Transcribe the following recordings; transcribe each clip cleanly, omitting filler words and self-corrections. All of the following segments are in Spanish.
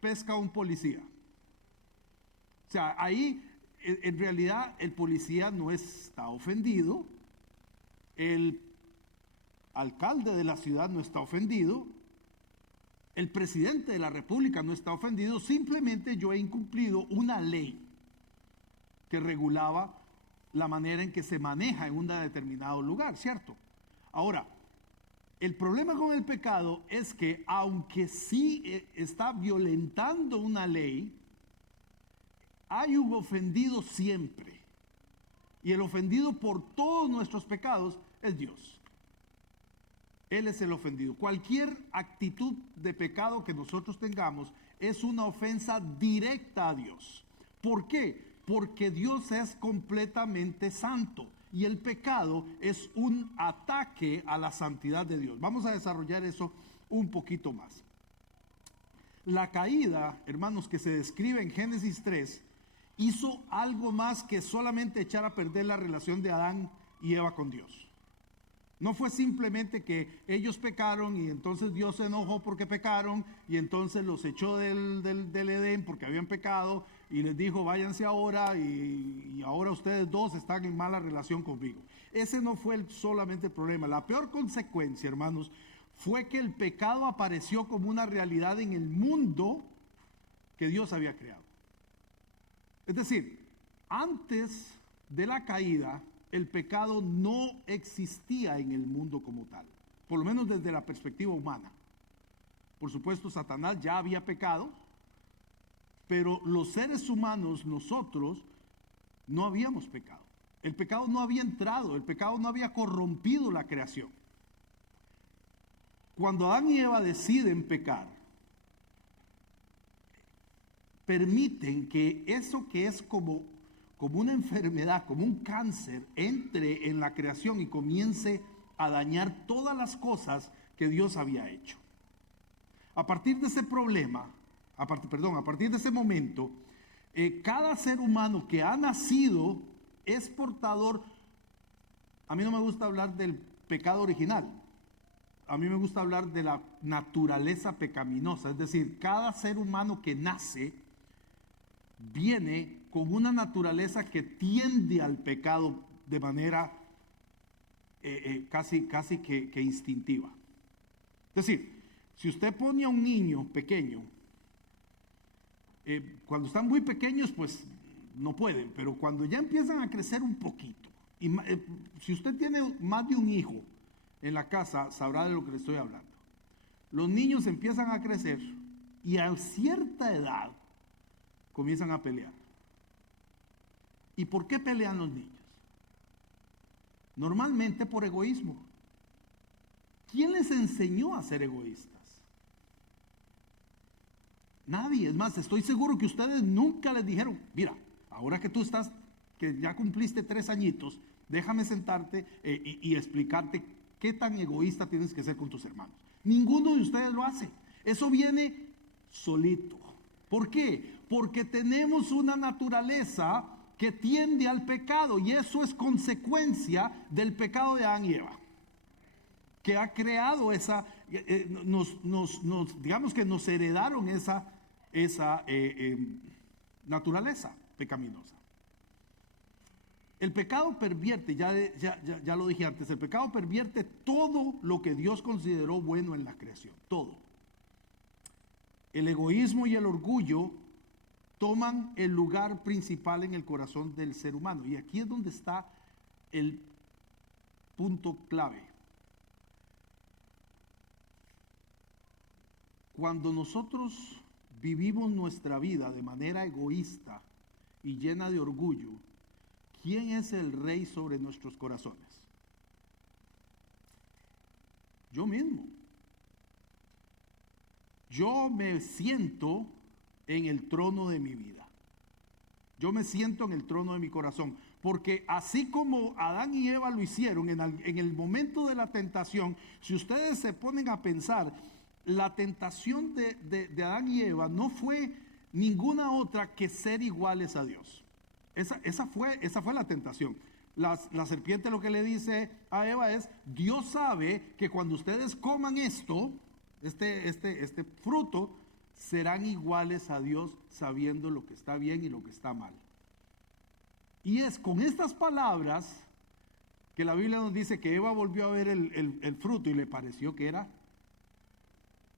pesca a un policía. O sea, ahí en realidad el policía no está ofendido, el alcalde de la ciudad no está ofendido, el presidente de la república no está ofendido, simplemente yo he incumplido una ley que regulaba la manera en que se maneja en un determinado lugar, ¿cierto? Ahora, el problema con el pecado es que aunque sí está violentando una ley, hay un ofendido siempre. Y el ofendido por todos nuestros pecados es Dios. Él es el ofendido. Cualquier actitud de pecado que nosotros tengamos es una ofensa directa a Dios. ¿Por qué? Porque Dios es completamente santo y el pecado es un ataque a la santidad de Dios. Vamos a desarrollar eso un poquito más. La caída, hermanos, que se describe en Génesis 3, hizo algo más que solamente echar a perder la relación de Adán y Eva con Dios. No fue simplemente que ellos pecaron y entonces Dios se enojó porque pecaron y entonces los echó del Edén porque habían pecado y les dijo váyanse ahora y ahora ustedes dos están en mala relación conmigo. Ese no fue solamente el problema. La peor consecuencia, hermanos, fue que el pecado apareció como una realidad en el mundo que Dios había creado. Es decir, antes de la caída, el pecado no existía en el mundo como tal, por lo menos desde la perspectiva humana. Por supuesto, Satanás ya había pecado, pero los seres humanos, nosotros, no habíamos pecado. El pecado no había entrado, el pecado no había corrompido la creación. Cuando Adán y Eva deciden pecar, permiten que eso que es como una enfermedad, como un cáncer, entre en la creación y comience a dañar todas las cosas que Dios había hecho. A partir de ese problema, a partir de ese momento, cada ser humano que ha nacido es portador. A mí no me gusta hablar del pecado original, a mí me gusta hablar de la naturaleza pecaminosa, es decir, cada ser humano que nace viene con una naturaleza que tiende al pecado de manera casi que instintiva. Es decir, si usted pone a un niño pequeño, cuando están muy pequeños pues no pueden, pero cuando ya empiezan a crecer un poquito, y si usted tiene más de un hijo en la casa, sabrá de lo que le estoy hablando. Los niños empiezan a crecer y a cierta edad comienzan a pelear. ¿Y por qué pelean los niños? Normalmente por egoísmo. ¿Quién les enseñó a ser egoístas? Nadie. Es más, estoy seguro que ustedes nunca les dijeron, mira, ahora que tú estás, que ya cumpliste 3 añitos, déjame sentarte y explicarte qué tan egoísta tienes que ser con tus hermanos. Ninguno de ustedes lo hace. Eso viene solito. ¿Por qué? Porque tenemos una naturaleza que tiende al pecado y eso es consecuencia del pecado de Adán y Eva, que ha creado esa, digamos que nos heredaron esa naturaleza pecaminosa. El pecado pervierte, ya lo dije antes, el pecado pervierte todo lo que Dios consideró bueno en la creación, todo. El egoísmo y el orgullo toman el lugar principal en el corazón del ser humano. Y aquí es donde está el punto clave. Cuando nosotros vivimos nuestra vida de manera egoísta y llena de orgullo, ¿quién es el rey sobre nuestros corazones? Yo mismo. Yo me siento en el trono de mi vida. Yo me siento en el trono de mi corazón. Porque así como Adán y Eva lo hicieron en el momento de la tentación, si ustedes se ponen a pensar, la tentación de Adán y Eva no fue ninguna otra que ser iguales a Dios. Esa fue la tentación. La serpiente lo que le dice a Eva es, Dios sabe que cuando ustedes coman este fruto, serán iguales a Dios sabiendo lo que está bien y lo que está mal. Y es con estas palabras que la Biblia nos dice que Eva volvió a ver el fruto y le pareció que era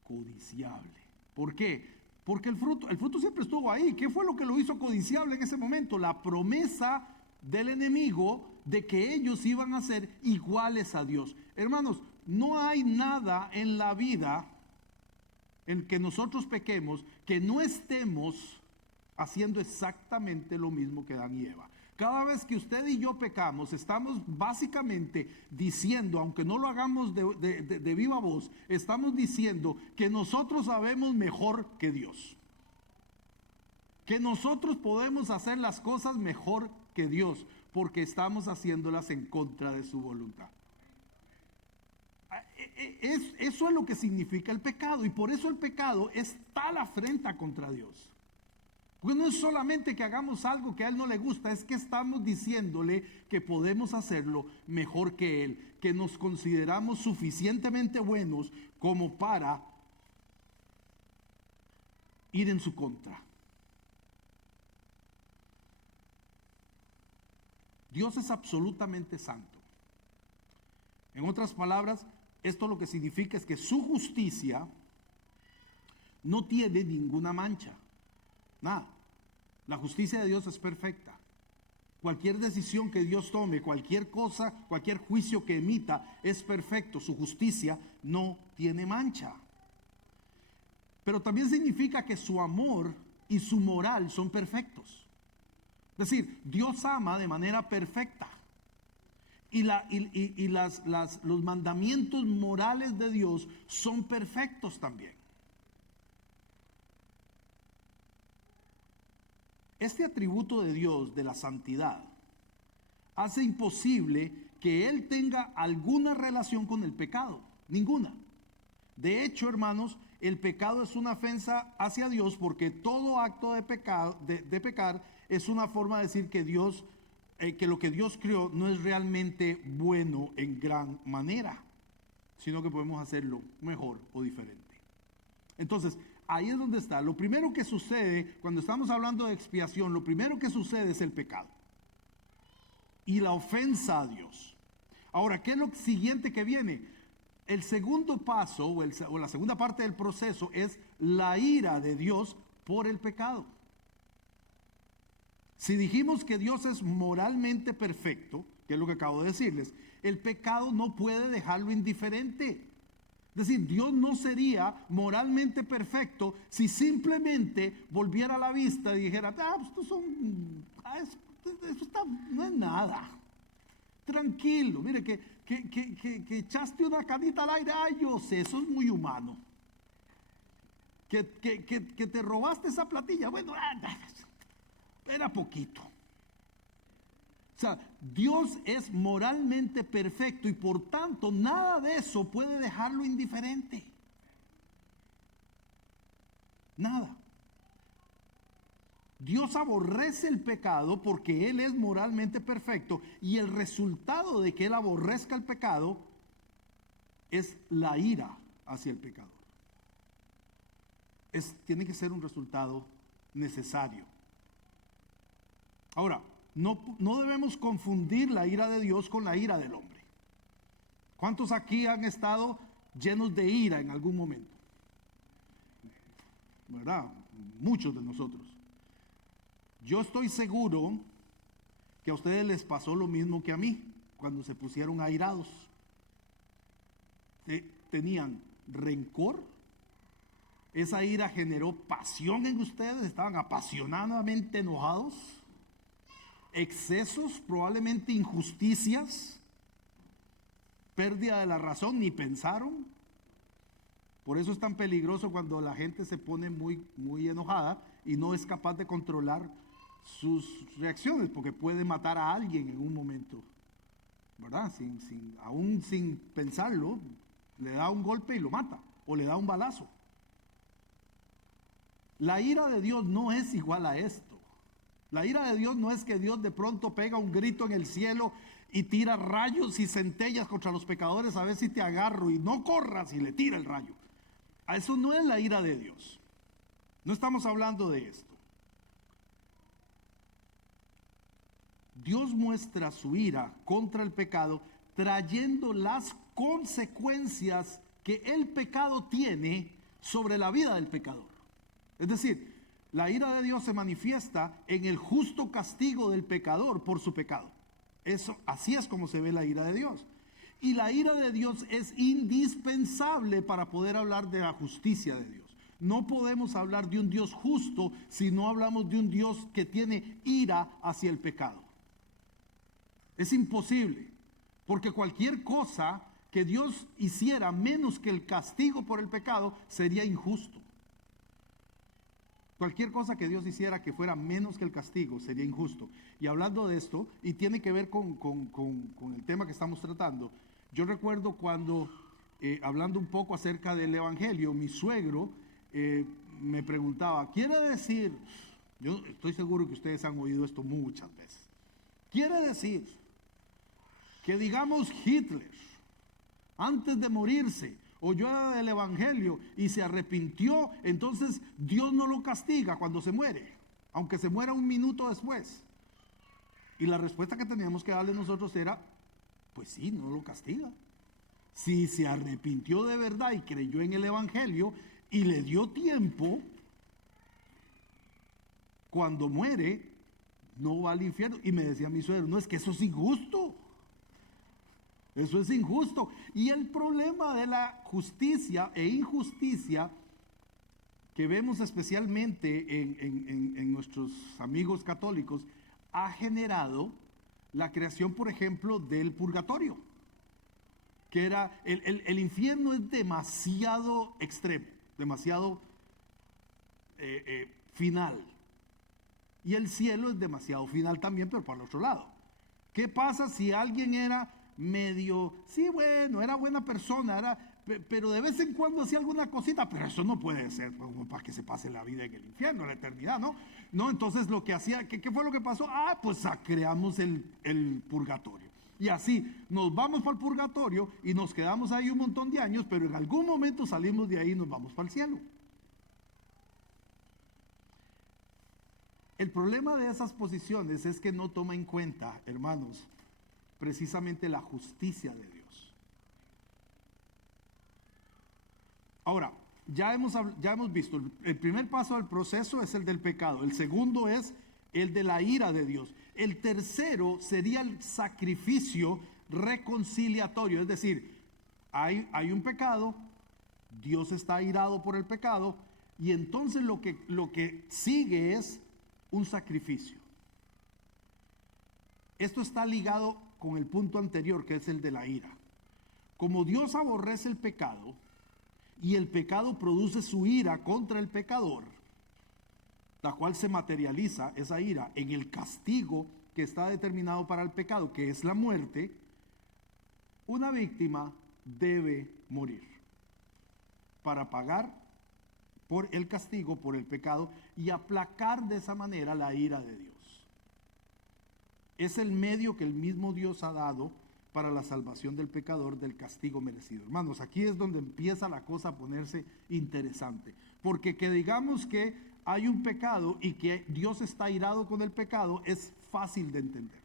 codiciable. ¿Por qué? Porque el fruto siempre estuvo ahí. ¿Qué fue lo que lo hizo codiciable en ese momento? La promesa del enemigo de que ellos iban a ser iguales a Dios. Hermanos, no hay nada en la vida en que nosotros pequemos que no estemos haciendo exactamente lo mismo que Adán y Eva. Cada vez que usted y yo pecamos, estamos básicamente diciendo, aunque no lo hagamos de viva voz, estamos diciendo que nosotros sabemos mejor que Dios. Que nosotros podemos hacer las cosas mejor que Dios, porque estamos haciéndolas en contra de su voluntad. Eso es lo que significa el pecado, y por eso el pecado es tal afrenta contra Dios. Porque no es solamente que hagamos algo que a Él no le gusta, es que estamos diciéndole que podemos hacerlo mejor que Él, que nos consideramos suficientemente buenos como para ir en su contra. Dios es absolutamente santo. En otras palabras, esto lo que significa es que su justicia no tiene ninguna mancha. Nada. La justicia de Dios es perfecta. Cualquier decisión que Dios tome, cualquier cosa, cualquier juicio que emita es perfecto. Su justicia no tiene mancha. Pero también significa que su amor y su moral son perfectos. Es decir, Dios ama de manera perfecta. Y los mandamientos morales de Dios son perfectos también. Este atributo de Dios, de la santidad, hace imposible que Él tenga alguna relación con el pecado. Ninguna. De hecho, hermanos, el pecado es una ofensa hacia Dios, porque todo acto de pecar es una forma de decir que Dios, que lo que Dios creó no es realmente bueno en gran manera, sino que podemos hacerlo mejor o diferente. Entonces, ahí es donde está. Lo primero que sucede cuando estamos hablando de expiación, lo primero que sucede es el pecado y la ofensa a Dios. Ahora, ¿qué es lo siguiente que viene? El segundo paso o la segunda parte del proceso es la ira de Dios por el pecado. Si dijimos que Dios es moralmente perfecto, que es lo que acabo de decirles, el pecado no puede dejarlo indiferente. Es decir, Dios no sería moralmente perfecto si simplemente volviera la vista y dijera, no es nada. Tranquilo, mire que echaste una canita al aire, ay, yo sé, eso es muy humano. Que te robaste esa platilla, bueno, era poquito. O sea, Dios es moralmente perfecto y por tanto nada de eso puede dejarlo indiferente. Nada. Dios aborrece el pecado porque Él es moralmente perfecto y el resultado de que Él aborrezca el pecado es la ira hacia el pecador. Tiene que ser un resultado necesario. Ahora, no debemos confundir la ira de Dios con la ira del hombre. ¿Cuántos aquí han estado llenos de ira en algún momento? ¿Verdad? Muchos de nosotros. Yo estoy seguro que a ustedes les pasó lo mismo que a mí cuando se pusieron airados. Tenían rencor. Esa ira generó pasión en ustedes, estaban apasionadamente enojados. Excesos, probablemente injusticias, pérdida de la razón, ni pensaron. Por eso es tan peligroso cuando la gente se pone muy, muy enojada y no es capaz de controlar sus reacciones, porque puede matar a alguien en un momento, ¿verdad? Aún sin pensarlo, le da un golpe y lo mata, o le da un balazo. La ira de Dios no es igual a esto. La ira de Dios no es que Dios de pronto pega un grito en el cielo y tira rayos y centellas contra los pecadores a ver si te agarro y no corras y le tira el rayo. Eso no es la ira de Dios. No estamos hablando de esto. Dios muestra su ira contra el pecado trayendo las consecuencias que el pecado tiene sobre la vida del pecador. Es decir, la ira de Dios se manifiesta en el justo castigo del pecador por su pecado. Así es como se ve la ira de Dios. Y la ira de Dios es indispensable para poder hablar de la justicia de Dios. No podemos hablar de un Dios justo si no hablamos de un Dios que tiene ira hacia el pecado. Es imposible, porque cualquier cosa que Dios hiciera menos que el castigo por el pecado sería injusto. Cualquier cosa que Dios hiciera que fuera menos que el castigo sería injusto. Y hablando de esto, y tiene que ver con el tema que estamos tratando, yo recuerdo cuando, hablando un poco acerca del Evangelio, mi suegro me preguntaba, ¿quiere decir, yo estoy seguro que ustedes han oído esto muchas veces, quiere decir que digamos Hitler, antes de morirse, oyó el Evangelio y se arrepintió, entonces Dios no lo castiga cuando se muere, aunque se muera un minuto después? Y la respuesta que teníamos que darle nosotros era, pues sí, no lo castiga. Si se arrepintió de verdad y creyó en el Evangelio y le dio tiempo, cuando muere, no va al infierno. Y me decía mi suegro, no, es que eso es injusto. Eso es injusto. Y el problema de la justicia e injusticia que vemos especialmente en nuestros amigos católicos ha generado la creación, por ejemplo, del purgatorio, que era, el infierno es demasiado extremo, demasiado final, y el cielo es demasiado final también, pero para el otro lado. ¿Qué pasa si alguien era medio, sí, bueno, era buena persona, pero de vez en cuando hacía alguna cosita, pero eso no puede ser como para que se pase la vida en el infierno, la eternidad, ¿no? No, entonces lo que hacía, ¿qué fue lo que pasó? Pues creamos el purgatorio. Y así nos vamos para el purgatorio y nos quedamos ahí un montón de años, pero en algún momento salimos de ahí y nos vamos para el cielo. El problema de esas posiciones es que no toma en cuenta, hermanos, precisamente la justicia de Dios. Ahora, ya hemos visto, el primer paso del proceso es el del pecado, el segundo es el de la ira de Dios, el tercero sería el sacrificio reconciliatorio, es decir, hay un pecado, Dios está airado por el pecado, y entonces lo que sigue es un sacrificio. Esto está ligado con el punto anterior, que es el de la ira. Como Dios aborrece el pecado y el pecado produce su ira contra el pecador, la cual se materializa esa ira en el castigo que está determinado para el pecado, que es la muerte, una víctima debe morir para pagar por el castigo, por el pecado, y aplacar de esa manera la ira de Dios. Es el medio que el mismo Dios ha dado para la salvación del pecador del castigo merecido. Hermanos, aquí es donde empieza la cosa a ponerse interesante. Porque que digamos que hay un pecado y que Dios está airado con el pecado es fácil de entender.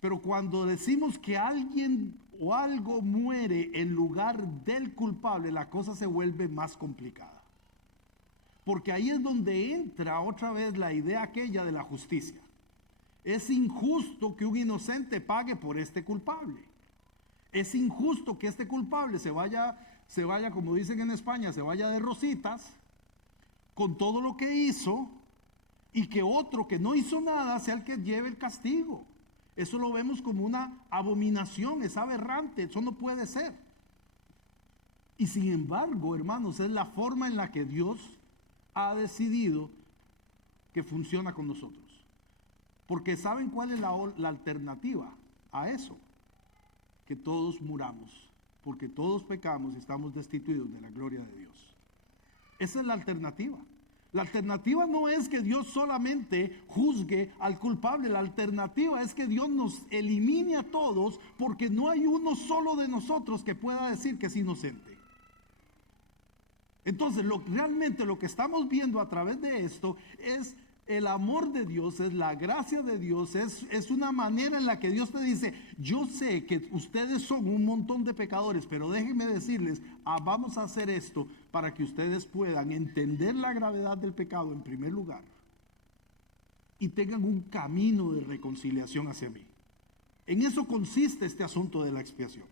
Pero cuando decimos que alguien o algo muere en lugar del culpable, la cosa se vuelve más complicada. Porque ahí es donde entra otra vez la idea aquella de la justicia. Es injusto que un inocente pague por este culpable. Es injusto que este culpable se vaya, como dicen en España, se vaya de rositas con todo lo que hizo y que otro que no hizo nada sea el que lleve el castigo. Eso lo vemos como una abominación, es aberrante, eso no puede ser. Y sin embargo, hermanos, es la forma en la que Dios ha decidido que funciona con nosotros. Porque ¿saben cuál es la alternativa a eso? Que todos muramos, porque todos pecamos y estamos destituidos de la gloria de Dios. Esa es la alternativa. La alternativa no es que Dios solamente juzgue al culpable, la alternativa es que Dios nos elimine a todos, porque no hay uno solo de nosotros que pueda decir que es inocente. Entonces, realmente lo que estamos viendo a través de esto es el amor de Dios, es la gracia de Dios, es una manera en la que Dios te dice, yo sé que ustedes son un montón de pecadores, pero déjenme decirles, vamos a hacer esto para que ustedes puedan entender la gravedad del pecado en primer lugar y tengan un camino de reconciliación hacia mí. En eso consiste este asunto de la expiación.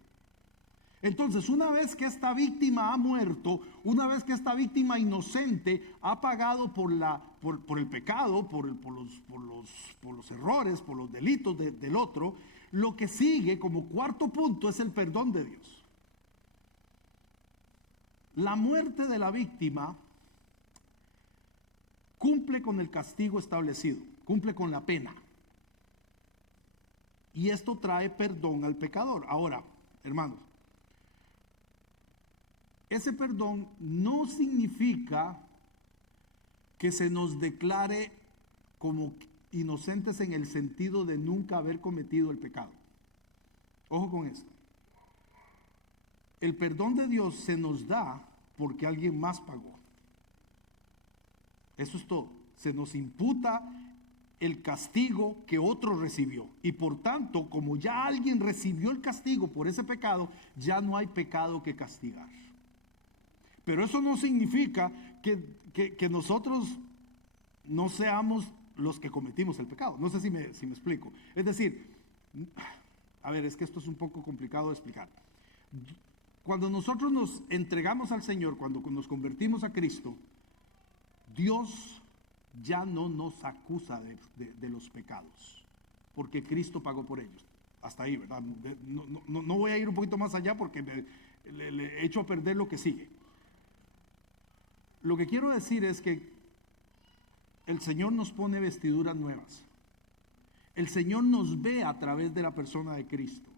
Entonces, una vez que esta víctima ha muerto, una vez que esta víctima inocente ha pagado por el pecado, por los errores, por los delitos del otro, lo que sigue como cuarto punto es el perdón de Dios. La muerte de la víctima cumple con el castigo establecido, cumple con la pena. Y esto trae perdón al pecador. Ahora, hermanos, ese perdón no significa que se nos declare como inocentes en el sentido de nunca haber cometido el pecado. Ojo con esto. El perdón de Dios se nos da porque alguien más pagó. Eso es todo. Se nos imputa el castigo que otro recibió. Y por tanto, como ya alguien recibió el castigo por ese pecado, ya no hay pecado que castigar. Pero eso no significa que nosotros no seamos los que cometimos el pecado. No sé si me explico. Es decir, a ver, es que esto es un poco complicado de explicar. Cuando nosotros nos entregamos al Señor, cuando nos convertimos a Cristo, Dios ya no nos acusa de los pecados, porque Cristo pagó por ellos. Hasta ahí, ¿verdad? No voy a ir un poquito más allá porque le echo a perder lo que sigue. Lo que quiero decir es que el Señor nos pone vestiduras nuevas. El Señor nos ve a través de la persona de Cristo.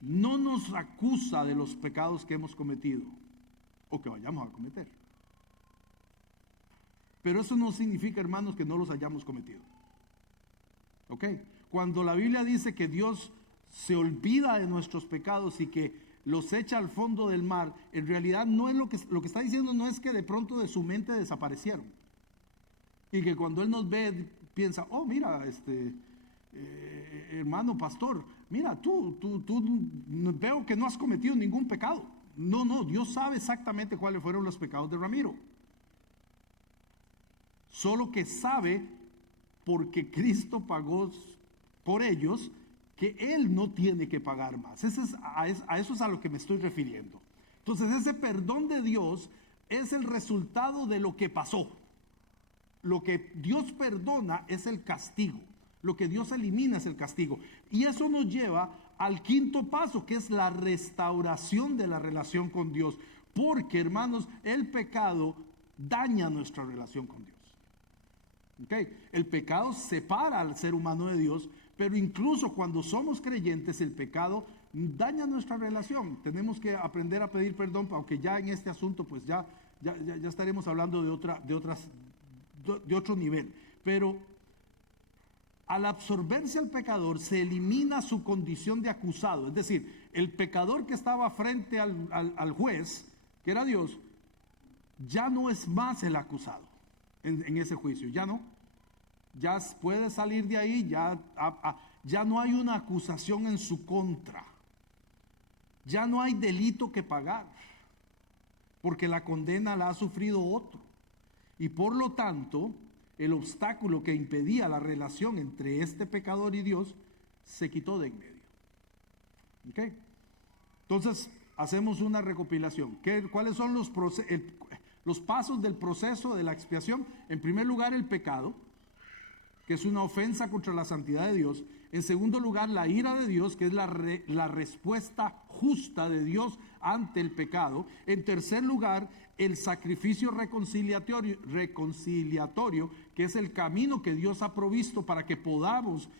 No nos acusa de los pecados que hemos cometido o que vayamos a cometer. Pero eso no significa, hermanos, que no los hayamos cometido. ¿Ok? Cuando la Biblia dice que Dios se olvida de nuestros pecados y que los echa al fondo del mar, en realidad no es lo que está diciendo, no es que de pronto de su mente desaparecieron y que cuando Él nos ve piensa, oh mira, hermano pastor, mira, tú veo que no has cometido ningún pecado. No, Dios sabe exactamente cuáles fueron los pecados de Ramiro, solo que sabe, porque Cristo pagó por ellos, que Él no tiene que pagar más. A eso es a lo que me estoy refiriendo. Entonces, ese perdón de Dios es el resultado de lo que pasó. Lo que Dios perdona es el castigo. Lo que Dios elimina es el castigo. Y eso nos lleva al quinto paso, que es la restauración de la relación con Dios. Porque, hermanos, el pecado daña nuestra relación con Dios. ¿Okay? El pecado separa al ser humano de Dios, pero incluso cuando somos creyentes, el pecado daña nuestra relación. Tenemos que aprender a pedir perdón, aunque ya en este asunto pues ya estaremos hablando de otro nivel. Pero al absorberse al pecador se elimina su condición de acusado. Es decir, el pecador que estaba frente al juez, que era Dios, ya no es más el acusado en ese juicio, ya no. Ya puede salir de ahí, ya no hay una acusación en su contra. Ya no hay delito que pagar, porque la condena la ha sufrido otro. Y por lo tanto, el obstáculo que impedía la relación entre este pecador y Dios se quitó de en medio. ¿Okay? Entonces, hacemos una recopilación. ¿Cuáles son los pasos del proceso de la expiación? En primer lugar, el pecado, que es una ofensa contra la santidad de Dios. En segundo lugar, la ira de Dios, que es la respuesta justa de Dios ante el pecado. En tercer lugar, el sacrificio reconciliatorio, que es el camino que Dios ha provisto para que podamos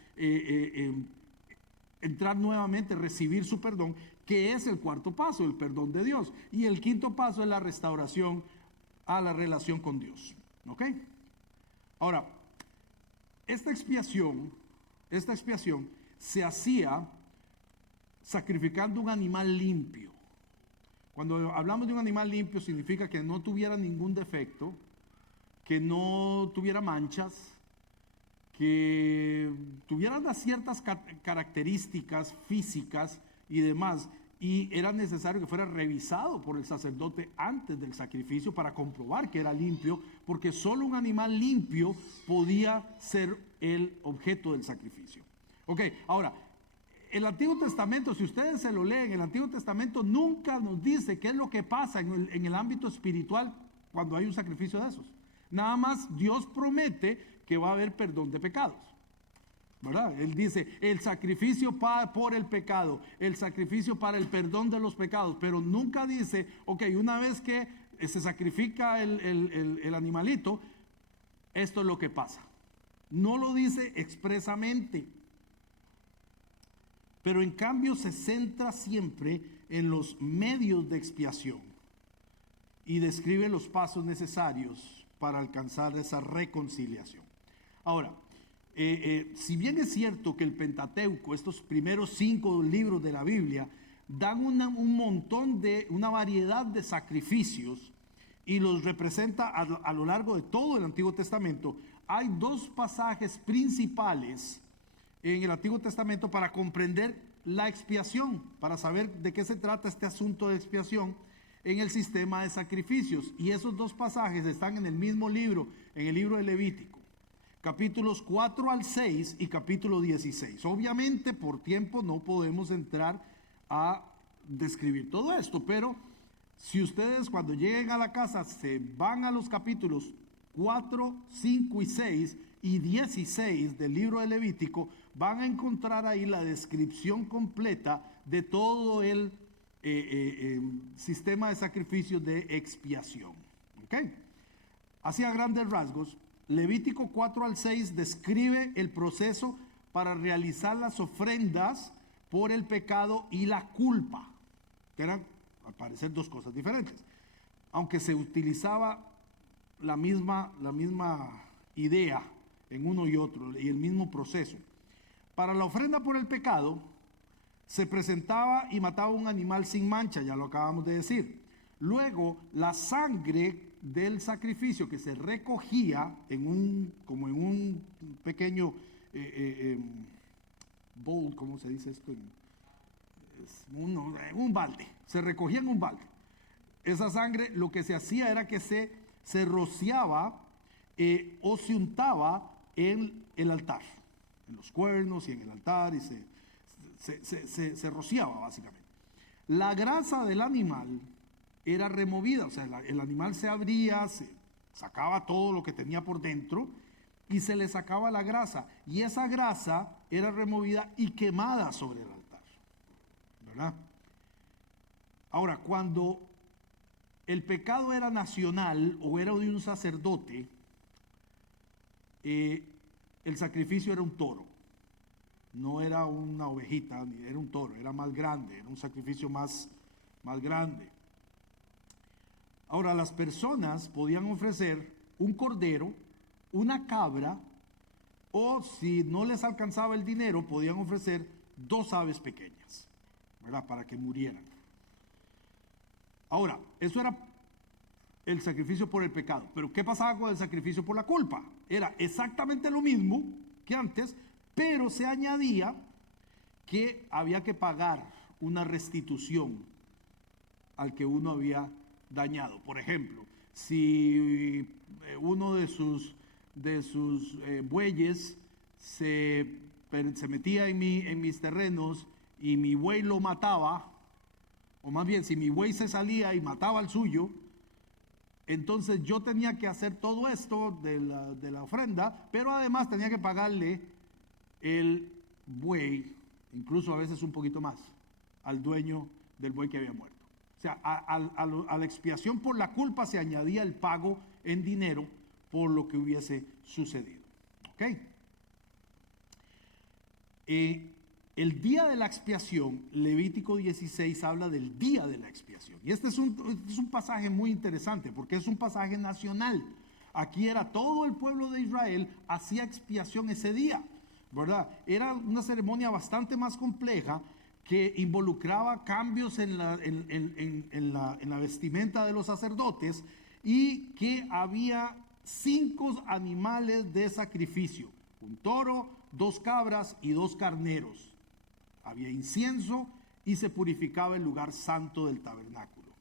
entrar nuevamente, recibir su perdón, que es el cuarto paso, el perdón de Dios. Y el quinto paso es la restauración a la relación con Dios. ¿Ok? Ahora, esta expiación se hacía sacrificando un animal limpio. Cuando hablamos de un animal limpio significa que no tuviera ningún defecto, que no tuviera manchas, que tuviera unas ciertas características físicas y demás, y era necesario que fuera revisado por el sacerdote antes del sacrificio para comprobar que era limpio, porque solo un animal limpio podía ser el objeto del sacrificio. Ok, ahora, el Antiguo Testamento, si ustedes se lo leen, el Antiguo Testamento nunca nos dice qué es lo que pasa en el ámbito espiritual cuando hay un sacrificio de esos. Nada más Dios promete que va a haber perdón de pecados, ¿verdad? Él dice, el sacrificio por el pecado, el sacrificio para el perdón de los pecados, pero nunca dice, ok, una vez que se sacrifica el animalito, esto es lo que pasa. No lo dice expresamente, pero en cambio se centra siempre en los medios de expiación y describe los pasos necesarios para alcanzar esa reconciliación. Ahora, si bien es cierto que el Pentateuco, estos primeros 5 libros de la Biblia, dan un montón una variedad de sacrificios y los representa a lo largo de todo el Antiguo Testamento, hay 2 pasajes principales en el Antiguo Testamento para comprender la expiación, para saber de qué se trata este asunto de expiación en el sistema de sacrificios. Y esos 2 pasajes están en el mismo libro, en el libro de Levítico, capítulos 4 al 6 y capítulo 16. Obviamente por tiempo no podemos entrar a describir todo esto, pero si ustedes cuando lleguen a la casa se van a los capítulos 4, 5 y 6 y 16 del libro de Levítico, van a encontrar ahí la descripción completa de todo el sistema de sacrificios de expiación. ¿Okay? Así a grandes rasgos, Levítico 4 al 6 describe el proceso para realizar las ofrendas por el pecado y la culpa, que eran al parecer 2 cosas diferentes, aunque se utilizaba la misma idea en uno y otro y el mismo proceso. Para la ofrenda por el pecado se presentaba y mataba un animal sin mancha, ya lo acabamos de decir. Luego la sangre del sacrificio que se recogía como en un pequeño bowl, ¿cómo se dice esto? Un balde, se recogía en un balde. Esa sangre lo que se hacía era que se rociaba o se untaba en el altar, en los cuernos y en el altar, y se rociaba básicamente. La grasa del animal era removida, o sea, el animal se abría, se sacaba todo lo que tenía por dentro y se le sacaba la grasa, y esa grasa era removida y quemada sobre el altar, ¿verdad? Ahora, cuando el pecado era nacional o era de un sacerdote, el sacrificio era un toro, no era una ovejita, ni era un toro, era más grande, era un sacrificio más grande. Ahora, las personas podían ofrecer un cordero, una cabra, o si no les alcanzaba el dinero, podían ofrecer 2 aves pequeñas, ¿verdad? Para que murieran. Ahora, eso era el sacrificio por el pecado. Pero ¿qué pasaba con el sacrificio por la culpa? Era exactamente lo mismo que antes, pero se añadía que había que pagar una restitución al que uno había dañado. Por ejemplo, si uno de sus bueyes se metía en mis terrenos y mi buey lo mataba, o más bien si mi buey se salía y mataba al suyo, entonces yo tenía que hacer todo esto de la ofrenda, pero además tenía que pagarle el buey, incluso a veces un poquito más, al dueño del buey que había muerto. O sea, a la expiación por la culpa se añadía el pago en dinero por lo que hubiese sucedido. ¿Ok? El día de la expiación, Levítico 16 habla del día de la expiación. Y este es un pasaje muy interesante porque es un pasaje nacional. Aquí era todo el pueblo de Israel hacía expiación ese día, ¿verdad? Era una ceremonia bastante más compleja que involucraba cambios en la vestimenta de los sacerdotes y que había 5 animales de sacrificio: un toro, 2 cabras y 2 carneros. Había incienso y se purificaba el lugar santo del tabernáculo.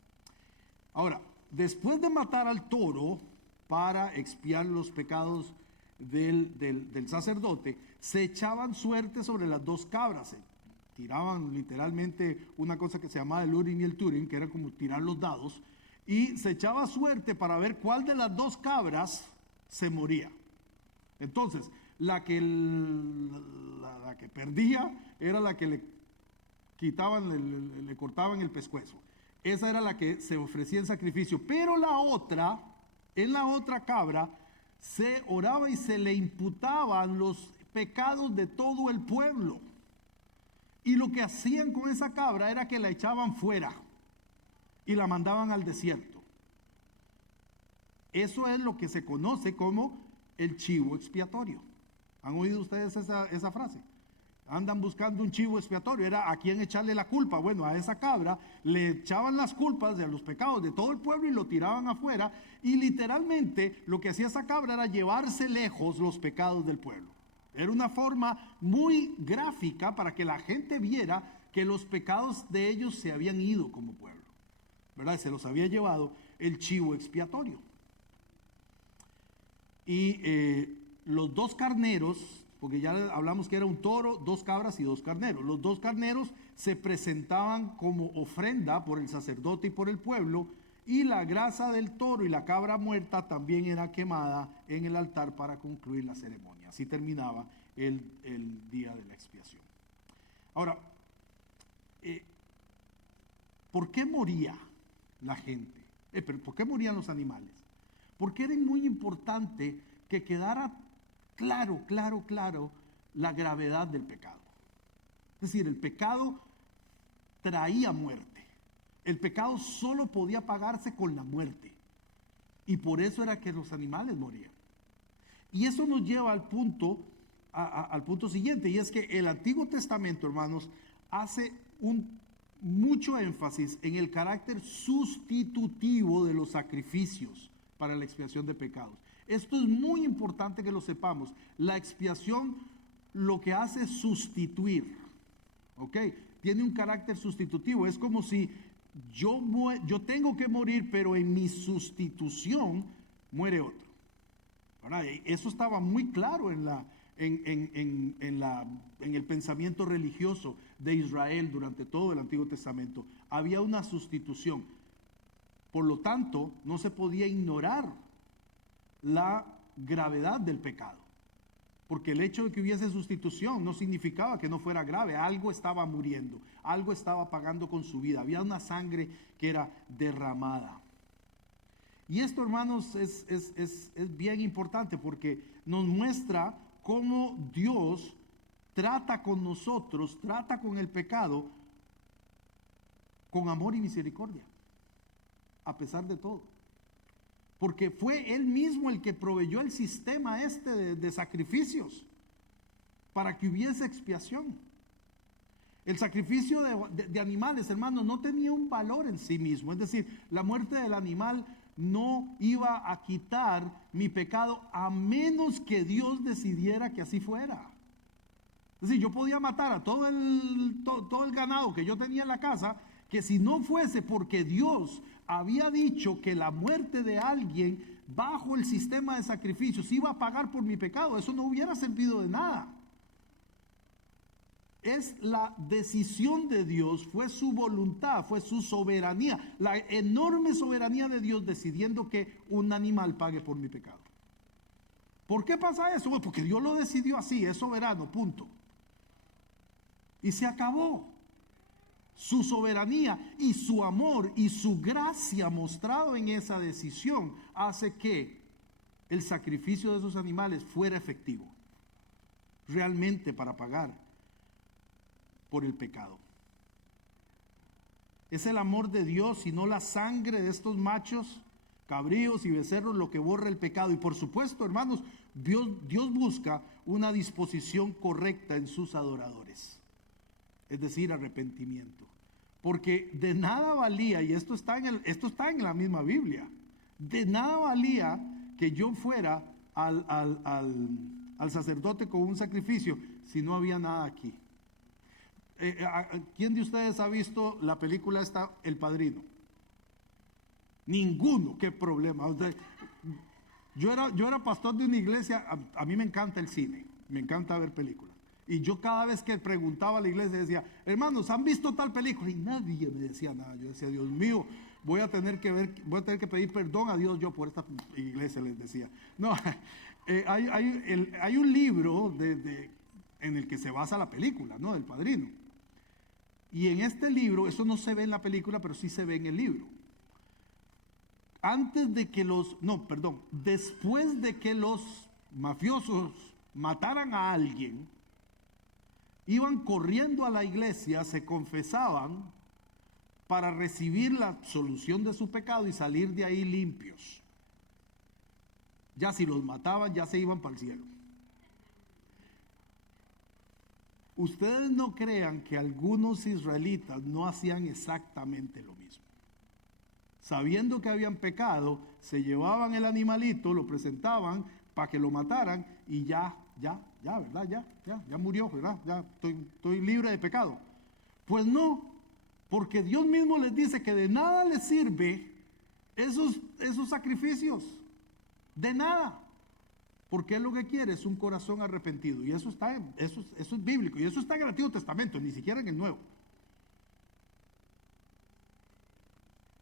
Ahora, después de matar al toro para expiar los pecados del sacerdote, se echaban suerte sobre las 2 cabras. Se tiraban literalmente una cosa que se llamaba el Urim y el Turim, que era como tirar los dados, y se echaba suerte para ver cuál de las 2 cabras se moría. Entonces, la que perdía era la que le quitaban, le cortaban el pescuezo. Esa era la que se ofrecía en sacrificio. Pero en la otra cabra, se oraba y se le imputaban los pecados de todo el pueblo. Y lo que hacían con esa cabra era que la echaban fuera y la mandaban al desierto. Eso es lo que se conoce como el chivo expiatorio. ¿Han oído ustedes esa frase? Andan buscando un chivo expiatorio. Era a quién echarle la culpa. Bueno, a esa cabra le echaban las culpas de los pecados de todo el pueblo y lo tiraban afuera. Y literalmente lo que hacía esa cabra era llevarse lejos los pecados del pueblo. Era una forma muy gráfica para que la gente viera que los pecados de ellos se habían ido como pueblo, ¿verdad? Se los había llevado el chivo expiatorio. Y los 2 carneros, porque ya hablamos que era un toro, 2 cabras y 2 carneros. Los 2 carneros se presentaban como ofrenda por el sacerdote y por el pueblo, y la grasa del toro y la cabra muerta también era quemada en el altar para concluir la ceremonia. Así terminaba el día de la expiación. Ahora, ¿por qué moría la gente? ¿Por qué morían los animales? Porque era muy importante que quedara claro la gravedad del pecado. Es decir, el pecado traía muerte. El pecado solo podía pagarse con la muerte. Y por eso era que los animales morían. Y eso nos lleva al punto siguiente, y es que el Antiguo Testamento, hermanos, hace mucho énfasis en el carácter sustitutivo de los sacrificios para la expiación de pecados. Esto es muy importante que lo sepamos. La expiación lo que hace es sustituir, ¿ok? Tiene un carácter sustitutivo. Es como si yo tengo que morir, pero en mi sustitución muere otro, ¿verdad? Eso estaba muy claro en el pensamiento religioso de Israel durante todo el Antiguo Testamento. Había una sustitución. Por lo tanto, no se podía ignorar la gravedad del pecado, porque el hecho de que hubiese sustitución no significaba que no fuera grave. Algo estaba muriendo, algo estaba pagando con su vida, había una sangre que era derramada. Y esto, hermanos, es bien importante, porque nos muestra cómo Dios trata con nosotros, trata con el pecado con amor y misericordia, a pesar de todo. Porque fue Él mismo el que proveyó el sistema de sacrificios para que hubiese expiación. El sacrificio de animales, hermanos, no tenía un valor en sí mismo. Es decir, la muerte del animal no iba a quitar mi pecado a menos que Dios decidiera que así fuera. Es decir, yo podía matar a todo el ganado que yo tenía en la casa, que si no fuese porque Dios había dicho que la muerte de alguien bajo el sistema de sacrificios iba a pagar por mi pecado, eso no hubiera servido de nada. Es la decisión de Dios, fue su voluntad, fue su soberanía, la enorme soberanía de Dios decidiendo que un animal pague por mi pecado. ¿Por qué pasa eso? Bueno, porque Dios lo decidió así, es soberano, punto. Y se acabó. Su soberanía y su amor y su gracia mostrado en esa decisión hace que el sacrificio de esos animales fuera efectivo, realmente para pagar por el pecado. Es el amor de Dios y no la sangre de estos machos, cabríos y becerros lo que borra el pecado. Y por supuesto, hermanos, Dios busca una disposición correcta en sus adoradores. es decir, arrepentimiento. Porque de nada valía, y esto está en la misma Biblia, de nada valía que yo fuera al sacerdote con un sacrificio si no había nada aquí. ¿Quién de ustedes ha visto la película esta, El Padrino? Ninguno, qué problema. O sea, yo era pastor de una iglesia, a mí me encanta el cine, me encanta ver películas. Y yo cada vez que preguntaba a la iglesia decía, hermanos, ¿han visto tal película? Y nadie me decía nada. Yo decía, Dios mío, voy a tener que pedir perdón a Dios yo por esta iglesia, les decía. No, hay un libro en el que se basa la película, ¿no? Del Padrino. Y en este libro, eso no se ve en la película, pero sí se ve en el libro. Después de que los mafiosos mataran a alguien, iban corriendo a la iglesia, se confesaban para recibir la absolución de su pecado y salir de ahí limpios. Ya si los mataban, ya se iban para el cielo. Ustedes no crean que algunos israelitas no hacían exactamente lo mismo. Sabiendo que habían pecado, se llevaban el animalito, lo presentaban para que lo mataran y ya, ¿verdad? Ya murió, ¿verdad? Ya estoy libre de pecado. Pues no, porque Dios mismo les dice que de nada les sirve esos sacrificios. De nada. Porque Él lo que quiere es un corazón arrepentido. Y eso es bíblico. Y eso está en el Antiguo Testamento, ni siquiera en el Nuevo.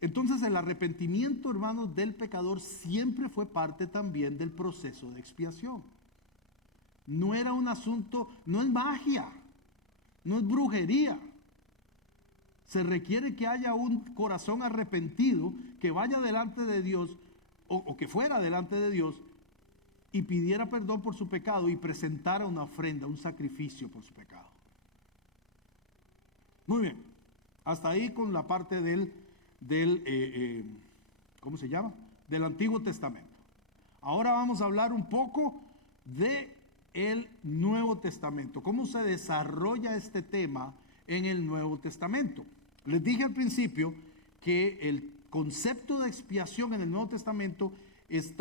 Entonces el arrepentimiento, hermanos, del pecador siempre fue parte también del proceso de expiación. No era un asunto, no es magia, no es brujería. Se requiere que haya un corazón arrepentido que vaya delante de Dios o que fuera delante de Dios y pidiera perdón por su pecado y presentara una ofrenda, un sacrificio por su pecado. Muy bien, hasta ahí con la parte ¿cómo se llama? Del Antiguo Testamento. Ahora vamos a hablar un poco de el Nuevo Testamento, cómo se desarrolla este tema en el Nuevo Testamento. Les dije al principio que el concepto de expiación en el Nuevo Testamento es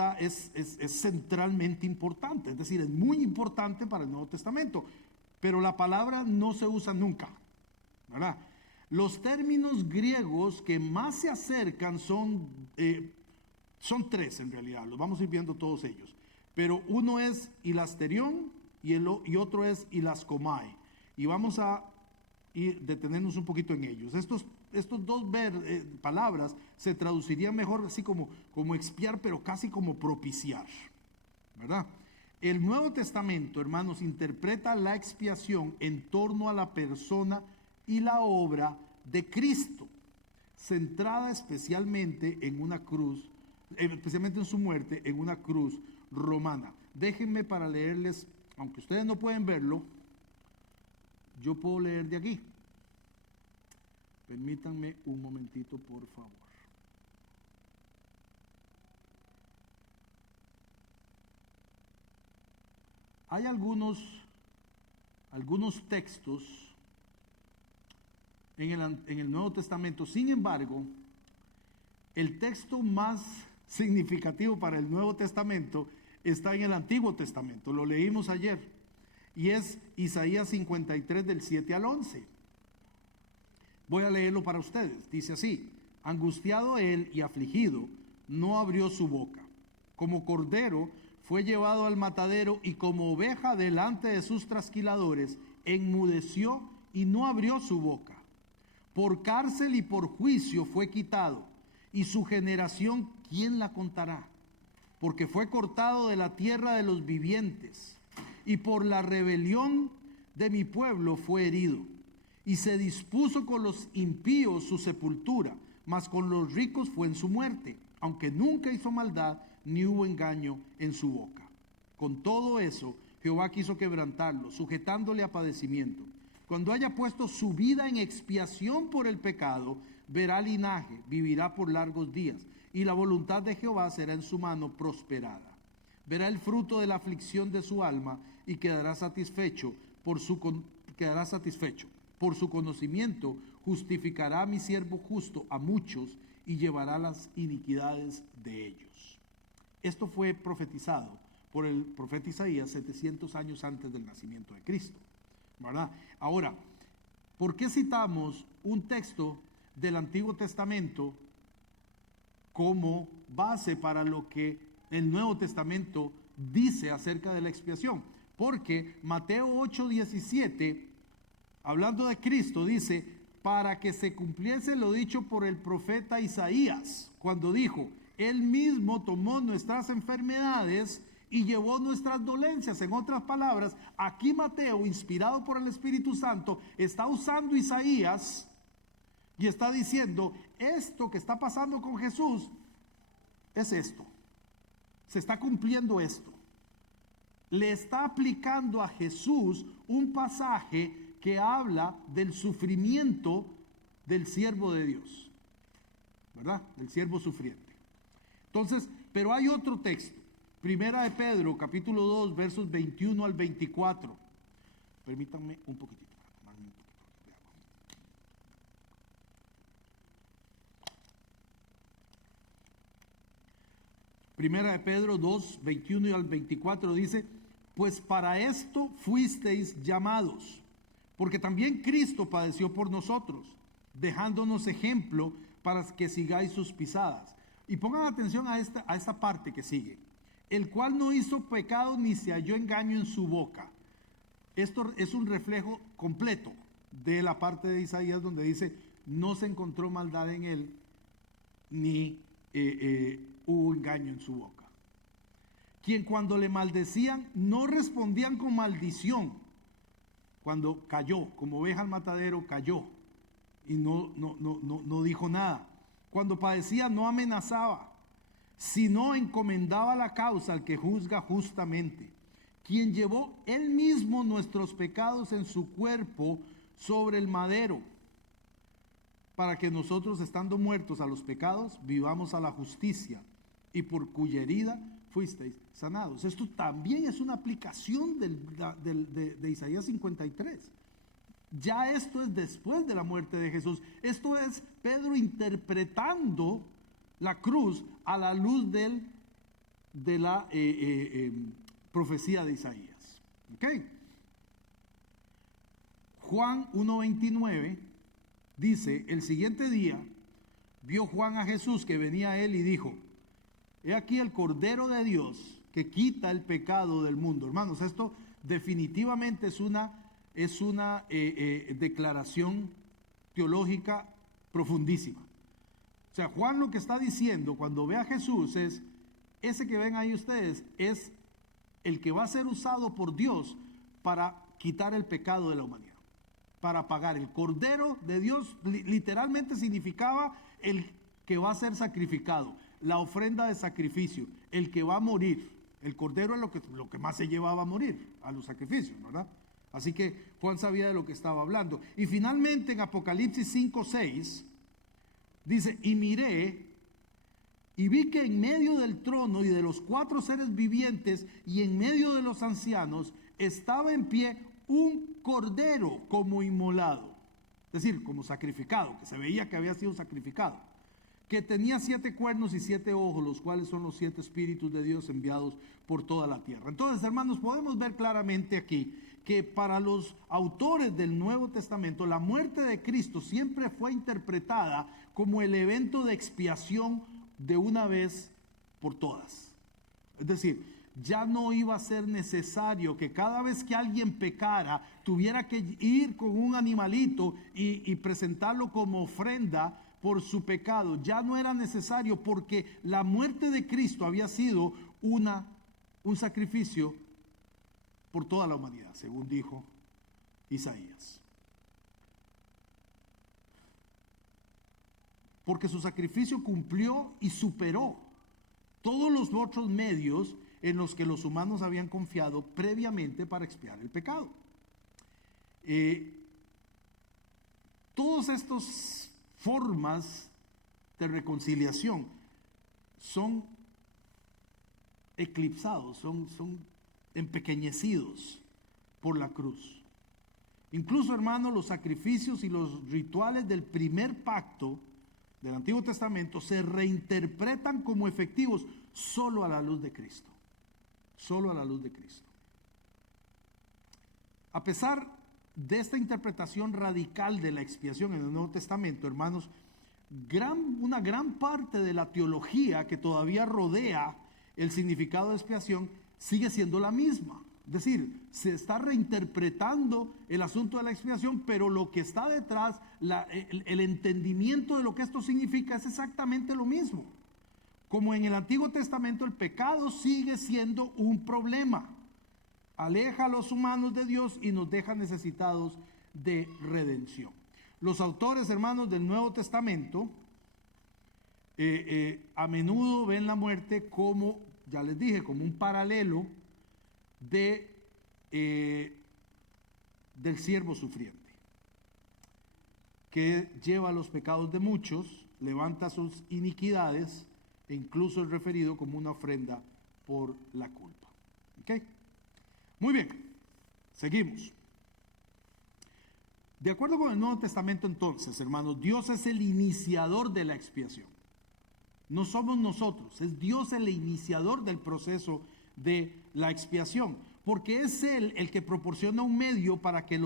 centralmente importante, es decir, es muy importante para el Nuevo Testamento, pero la palabra no se usa nunca, ¿verdad? Los términos griegos que más se acercan son tres en realidad, los vamos a ir viendo todos ellos. Pero uno es hilasterión y otro es hilaskomai. Y vamos a detenernos un poquito en ellos. Estos dos palabras se traducirían mejor así como expiar, pero casi como propiciar, ¿verdad? El Nuevo Testamento, hermanos, interpreta la expiación en torno a la persona y la obra de Cristo, centrada especialmente en una cruz, especialmente en su muerte, en una cruz romana. Déjenme para leerles, aunque ustedes no pueden verlo, yo puedo leer de aquí. Permítanme un momentito, por favor. Hay algunos textos en el Nuevo Testamento. Sin embargo, el texto más significativo para el Nuevo Testamento está en el Antiguo Testamento. Lo leímos ayer. Y es Isaías 53 del 7 al 11. Voy a leerlo para ustedes. Dice así: angustiado él y afligido, no abrió su boca. Como cordero fue llevado al matadero y como oveja delante de sus trasquiladores, enmudeció y no abrió su boca. Por cárcel y por juicio fue quitado, y su generación, ¿quién la contará? Porque fue cortado de la tierra de los vivientes, y por la rebelión de mi pueblo fue herido. Y se dispuso con los impíos su sepultura, mas con los ricos fue en su muerte, aunque nunca hizo maldad, ni hubo engaño en su boca. Con todo eso, Jehová quiso quebrantarlo, sujetándole a padecimiento. Cuando haya puesto su vida en expiación por el pecado, verá linaje, vivirá por largos días, y la voluntad de Jehová será en su mano prosperada. Verá el fruto de la aflicción de su alma y quedará satisfecho por su conocimiento justificará a mi siervo justo a muchos y llevará las iniquidades de ellos. Esto fue profetizado por el profeta Isaías 700 años antes del nacimiento de Cristo, ¿verdad? Ahora, ¿por qué citamos un texto del Antiguo Testamento como base para lo que el Nuevo Testamento dice acerca de la expiación? Porque Mateo 8:17, hablando de Cristo, dice, para que se cumpliese lo dicho por el profeta Isaías, cuando dijo, Él mismo tomó nuestras enfermedades y llevó nuestras dolencias. En otras palabras, aquí Mateo, inspirado por el Espíritu Santo, está usando Isaías y está diciendo, esto que está pasando con Jesús es esto. Se está cumpliendo esto. Le está aplicando a Jesús un pasaje que habla del sufrimiento del siervo de Dios, ¿verdad? Del siervo sufriente. Entonces, pero hay otro texto, Primera de Pedro, capítulo 2, versos 21 al 24. Permítanme un poquitito para tomarme un poquito de agua. Primera de Pedro 2, 21 al 24 dice, pues para esto fuisteis llamados, porque también Cristo padeció por nosotros, dejándonos ejemplo para que sigáis sus pisadas. Y pongan atención a esta parte que sigue. El cual no hizo pecado ni se halló engaño en su boca. Esto es un reflejo completo de la parte de Isaías donde dice, no se encontró maldad en él, ni hubo engaño en su boca. Quien cuando le maldecían, no respondían con maldición. Cuando cayó, como oveja al matadero, cayó y no dijo nada. Cuando padecía, no amenazaba, sino encomendaba la causa al que juzga justamente, quien llevó él mismo nuestros pecados en su cuerpo sobre el madero, para que nosotros, estando muertos a los pecados, vivamos a la justicia, y por cuya herida fuisteis sanados. Esto también es una aplicación de Isaías 53. Ya esto es después de la muerte de Jesús. Esto es Pedro interpretando la cruz a la luz de la profecía de Isaías. ¿Okay? Juan 1:29 dice, el siguiente día vio Juan a Jesús que venía a él y dijo, he aquí el Cordero de Dios que quita el pecado del mundo. Hermanos, esto definitivamente es una declaración teológica profundísima. O sea, Juan lo que está diciendo cuando ve a Jesús es, ese que ven ahí ustedes es el que va a ser usado por Dios para quitar el pecado de la humanidad, para pagar. El Cordero de Dios literalmente significaba el que va a ser sacrificado, la ofrenda de sacrificio, el que va a morir. El Cordero es lo que más se llevaba a morir, a los sacrificios, ¿verdad? Así que Juan sabía de lo que estaba hablando. Y finalmente en Apocalipsis 5:6 dice, y miré y vi que en medio del trono y de los 4 seres vivientes y en medio de los ancianos estaba en pie un cordero como inmolado, es decir, como sacrificado, que se veía que había sido sacrificado, que tenía 7 cuernos y 7 ojos, los cuales son los 7 espíritus de Dios enviados por toda la tierra. Entonces, hermanos, podemos ver claramente aquí que para los autores del Nuevo Testamento, la muerte de Cristo siempre fue interpretada como el evento de expiación de una vez por todas. Es decir, ya no iba a ser necesario que cada vez que alguien pecara tuviera que ir con un animalito y presentarlo como ofrenda por su pecado. Ya no era necesario, porque la muerte de Cristo había sido un sacrificio por toda la humanidad, según dijo Isaías. Porque su sacrificio cumplió y superó todos los otros medios en los que los humanos habían confiado previamente para expiar el pecado. Todas estas formas de reconciliación son eclipsados, son empequeñecidos por la cruz. Incluso, hermanos, los sacrificios y los rituales del primer pacto del Antiguo Testamento se reinterpretan como efectivos solo a la luz de Cristo. Solo a la luz de Cristo. A pesar de esta interpretación radical de la expiación en el Nuevo Testamento, hermanos, una gran parte de la teología que todavía rodea el significado de expiación sigue siendo la misma. Es decir, se está reinterpretando el asunto de la expiación, pero lo que está detrás, el entendimiento de lo que esto significa es exactamente lo mismo. Como en el Antiguo Testamento, el pecado sigue siendo un problema. Aleja a los humanos de Dios y nos deja necesitados de redención. Los autores, hermanos, del Nuevo Testamento a menudo ven la muerte como, ya les dije, como un paralelo del siervo sufriente, que lleva los pecados de muchos, levanta sus iniquidades e incluso es referido como una ofrenda por la culpa. ¿Ok? Muy bien, seguimos. De acuerdo con el Nuevo Testamento, entonces, hermanos, Dios es el iniciador de la expiación. No somos nosotros, es Dios el iniciador del proceso de la expiación, porque es Él el que proporciona un medio para que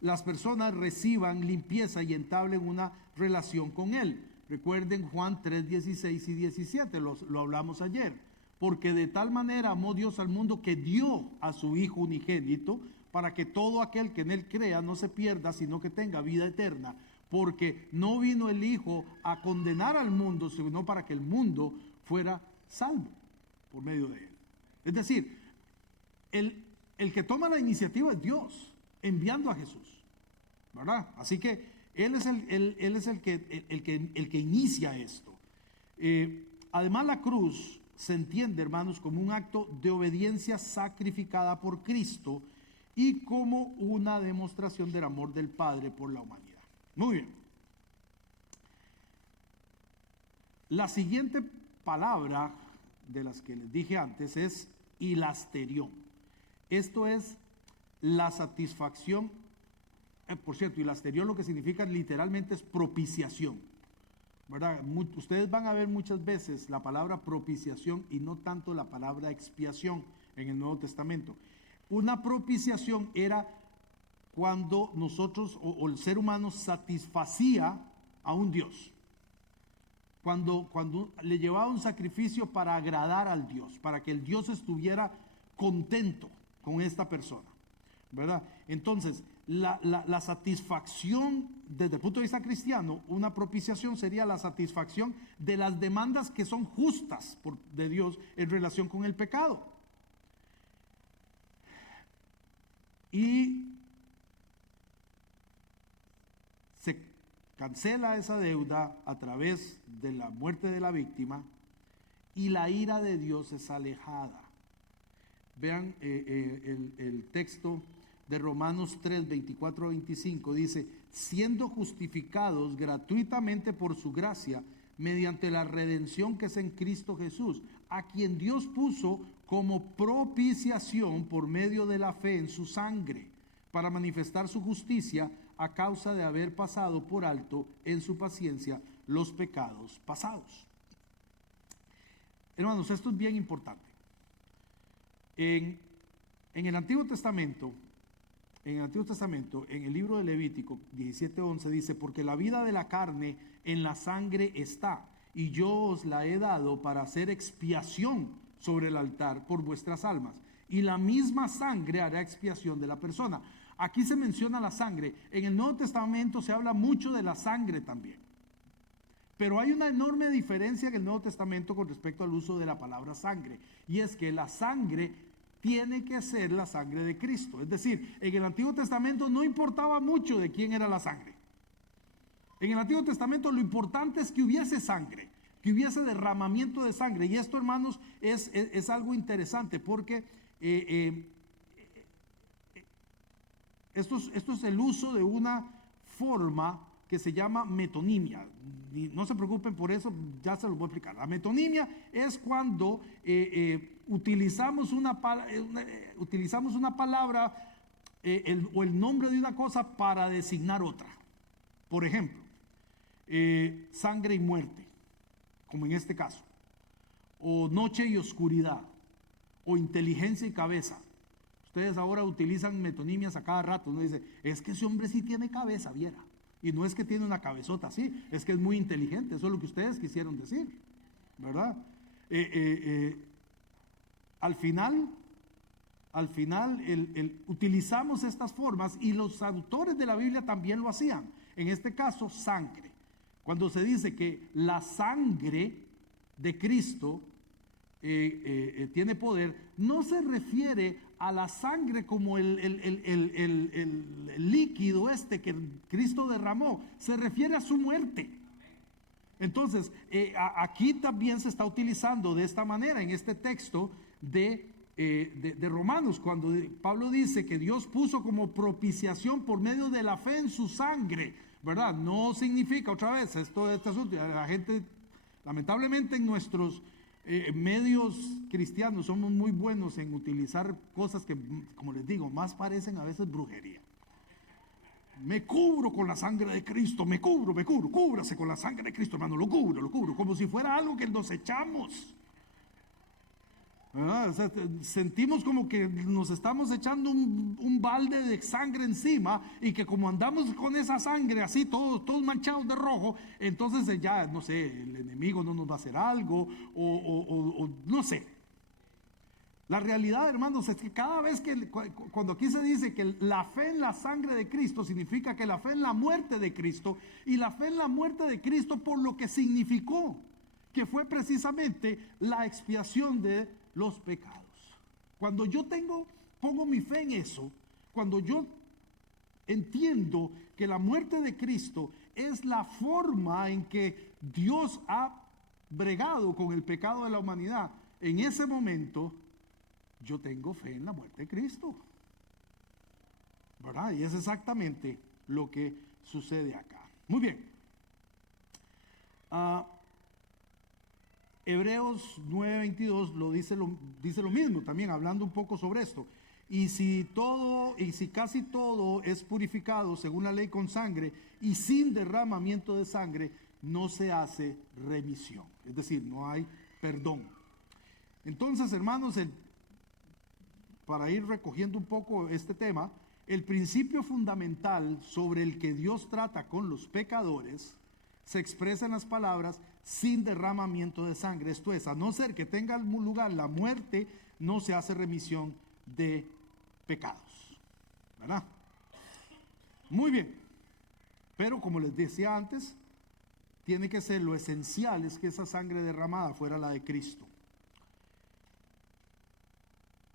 las personas reciban limpieza y entablen una relación con Él. Recuerden Juan 3, 16 y 17, lo hablamos ayer. Porque de tal manera amó Dios al mundo que dio a su Hijo unigénito, para que todo aquel que en Él crea no se pierda, sino que tenga vida eterna. Porque no vino el Hijo a condenar al mundo, sino para que el mundo fuera salvo por medio de Él. Es decir, el que toma la iniciativa es Dios, enviando a Jesús, ¿verdad? Así que Él es el que inicia esto. Además, la cruz se entiende, hermanos, como un acto de obediencia sacrificada por Cristo y como una demostración del amor del Padre por la humanidad. Muy bien. La siguiente palabra de las que les dije antes es hilasterión. Esto es la satisfacción. Por cierto, hilasterión lo que significa literalmente es propiciación, ¿verdad? Ustedes van a ver muchas veces la palabra propiciación y no tanto la palabra expiación en el Nuevo Testamento. Una propiciación era cuando nosotros o el ser humano satisfacía a un Dios. Cuando le llevaba un sacrificio para agradar al Dios, para que el Dios estuviera contento con esta persona, ¿verdad? Entonces, la satisfacción desde el punto de vista cristiano, una propiciación sería la satisfacción de las demandas que son justas de Dios en relación con el pecado. Y se cancela esa deuda a través de la muerte de la víctima y la ira de Dios es alejada. Vean el texto de Romanos 3, 24 a 25, dice: siendo justificados gratuitamente por su gracia, mediante la redención que es en Cristo Jesús, a quien Dios puso como propiciación por medio de la fe en su sangre, para manifestar su justicia a causa de haber pasado por alto en su paciencia los pecados pasados. Hermanos, esto es bien importante. En el Antiguo Testamento, en el libro de Levítico 17:11 dice: porque la vida de la carne en la sangre está, y yo os la he dado para hacer expiación sobre el altar por vuestras almas, y la misma sangre hará expiación de la persona. Aquí se menciona la sangre. En el Nuevo Testamento se habla mucho de la sangre también. Pero hay una enorme diferencia en el Nuevo Testamento con respecto al uso de la palabra sangre, y es que la sangre tiene que ser la sangre de Cristo. Es decir, en el Antiguo Testamento no importaba mucho de quién era la sangre. En el Antiguo Testamento lo importante es que hubiese sangre, que hubiese derramamiento de sangre. Y esto, hermanos, es algo interesante porque esto es el uso de una forma que se llama metonimia. Y no se preocupen por eso, ya se los voy a explicar. La metonimia es cuando utilizamos una palabra o el nombre de una cosa para designar otra. Por ejemplo, sangre y muerte, como en este caso, o noche y oscuridad, o inteligencia y cabeza. Ustedes ahora utilizan metonimias a cada rato. Uno dice, es que ese hombre sí tiene cabeza, viera. Y no es que tiene una cabezota así, es que es muy inteligente. Eso es lo que ustedes quisieron decir, ¿verdad? Al final, utilizamos estas formas, y los autores de la Biblia también lo hacían. En este caso, sangre. Cuando se dice que la sangre de Cristo tiene poder, no se refiere a la sangre como el líquido que Cristo derramó, se refiere a su muerte. Entonces, aquí también se está utilizando de esta manera en este texto de Romanos, cuando Pablo dice que Dios puso como propiciación por medio de la fe en su sangre, ¿verdad? No significa, otra vez, este asunto, la gente, lamentablemente en nuestros medios cristianos somos muy buenos en utilizar cosas que, como les digo, más parecen a veces brujería. Me cubro con la sangre de Cristo, me cubro, cúbrase con la sangre de Cristo, hermano, lo cubro, como si fuera algo que nos echamos. O sea, sentimos como que nos estamos echando un balde de sangre encima, y que como andamos con esa sangre así, todos manchados de rojo, entonces ya, no sé, el enemigo no nos va a hacer algo, o no sé. La realidad, hermanos, es que cada vez cuando aquí se dice que la fe en la sangre de Cristo, significa que la fe en la muerte de Cristo, y la fe en la muerte de Cristo por lo que significó, que fue precisamente la expiación de los pecados. Cuando yo pongo mi fe en eso, cuando yo entiendo que la muerte de Cristo es la forma en que Dios ha bregado con el pecado de la humanidad, en ese momento yo tengo fe en la muerte de Cristo, ¿verdad? Y es exactamente lo que sucede acá. Muy bien. Hebreos 9:22 dice lo mismo también, hablando un poco sobre esto. Y si casi todo es purificado según la ley con sangre, y sin derramamiento de sangre no se hace remisión, es decir, no hay perdón. Entonces, hermanos, para ir recogiendo un poco este tema, el principio fundamental sobre el que Dios trata con los pecadores se expresa en las palabras sin derramamiento de sangre. Esto es, a no ser que tenga lugar la muerte, no se hace remisión de pecados, ¿verdad? Muy bien, pero como les decía antes, tiene que ser, lo esencial es que esa sangre derramada fuera la de Cristo.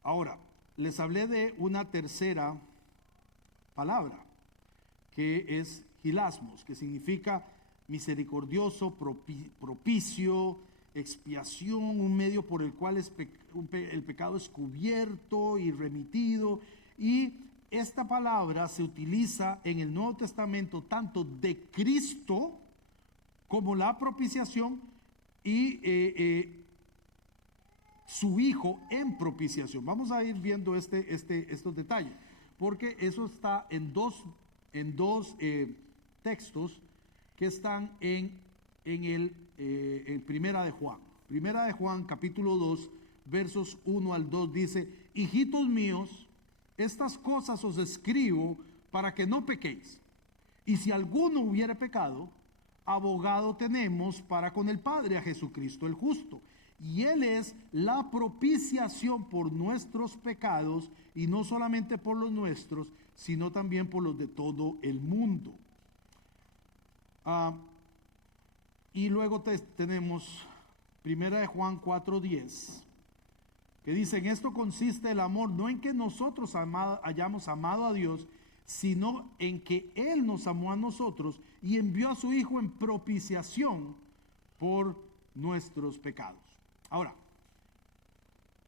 Ahora, les hablé de una tercera palabra, que es hilasmos, que significa misericordioso, propicio, expiación, un medio por el cual el pecado es cubierto y remitido. Y esta palabra se utiliza en el Nuevo Testamento tanto de Cristo como la propiciación y su Hijo en propiciación. Vamos a ir viendo estos detalles, porque eso está en dos textos que están en Primera de Juan. Primera de Juan, capítulo 2, versos 1 al 2, dice: hijitos míos, estas cosas os escribo para que no pequéis. Y si alguno hubiere pecado, abogado tenemos para con el Padre, a Jesucristo el justo. Y Él es la propiciación por nuestros pecados, y no solamente por los nuestros, sino también por los de todo el mundo. Y luego tenemos Primera de Juan 4:10, que dice: en esto consiste el amor, no en que nosotros hayamos amado a Dios, sino en que Él nos amó a nosotros y envió a su Hijo en propiciación por nuestros pecados. Ahora,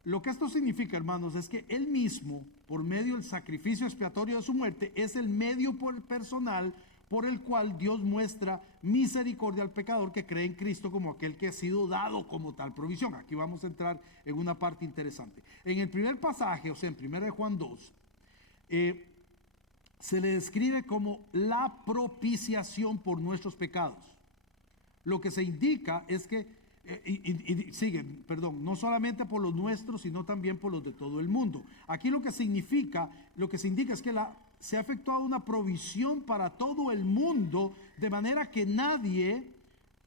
lo que esto significa, hermanos, es que Él mismo, por medio del sacrificio expiatorio de su muerte, es el medio personal por el cual Dios muestra misericordia al pecador que cree en Cristo como aquel que ha sido dado como tal provisión. Aquí vamos a entrar en una parte interesante. En el primer pasaje, o sea, en 1 Juan 2, se le describe como la propiciación por nuestros pecados. Lo que se indica es que, siguen, perdón, no solamente por los nuestros, sino también por los de todo el mundo. Aquí lo que se indica es que se ha efectuado una provisión para todo el mundo, de manera que nadie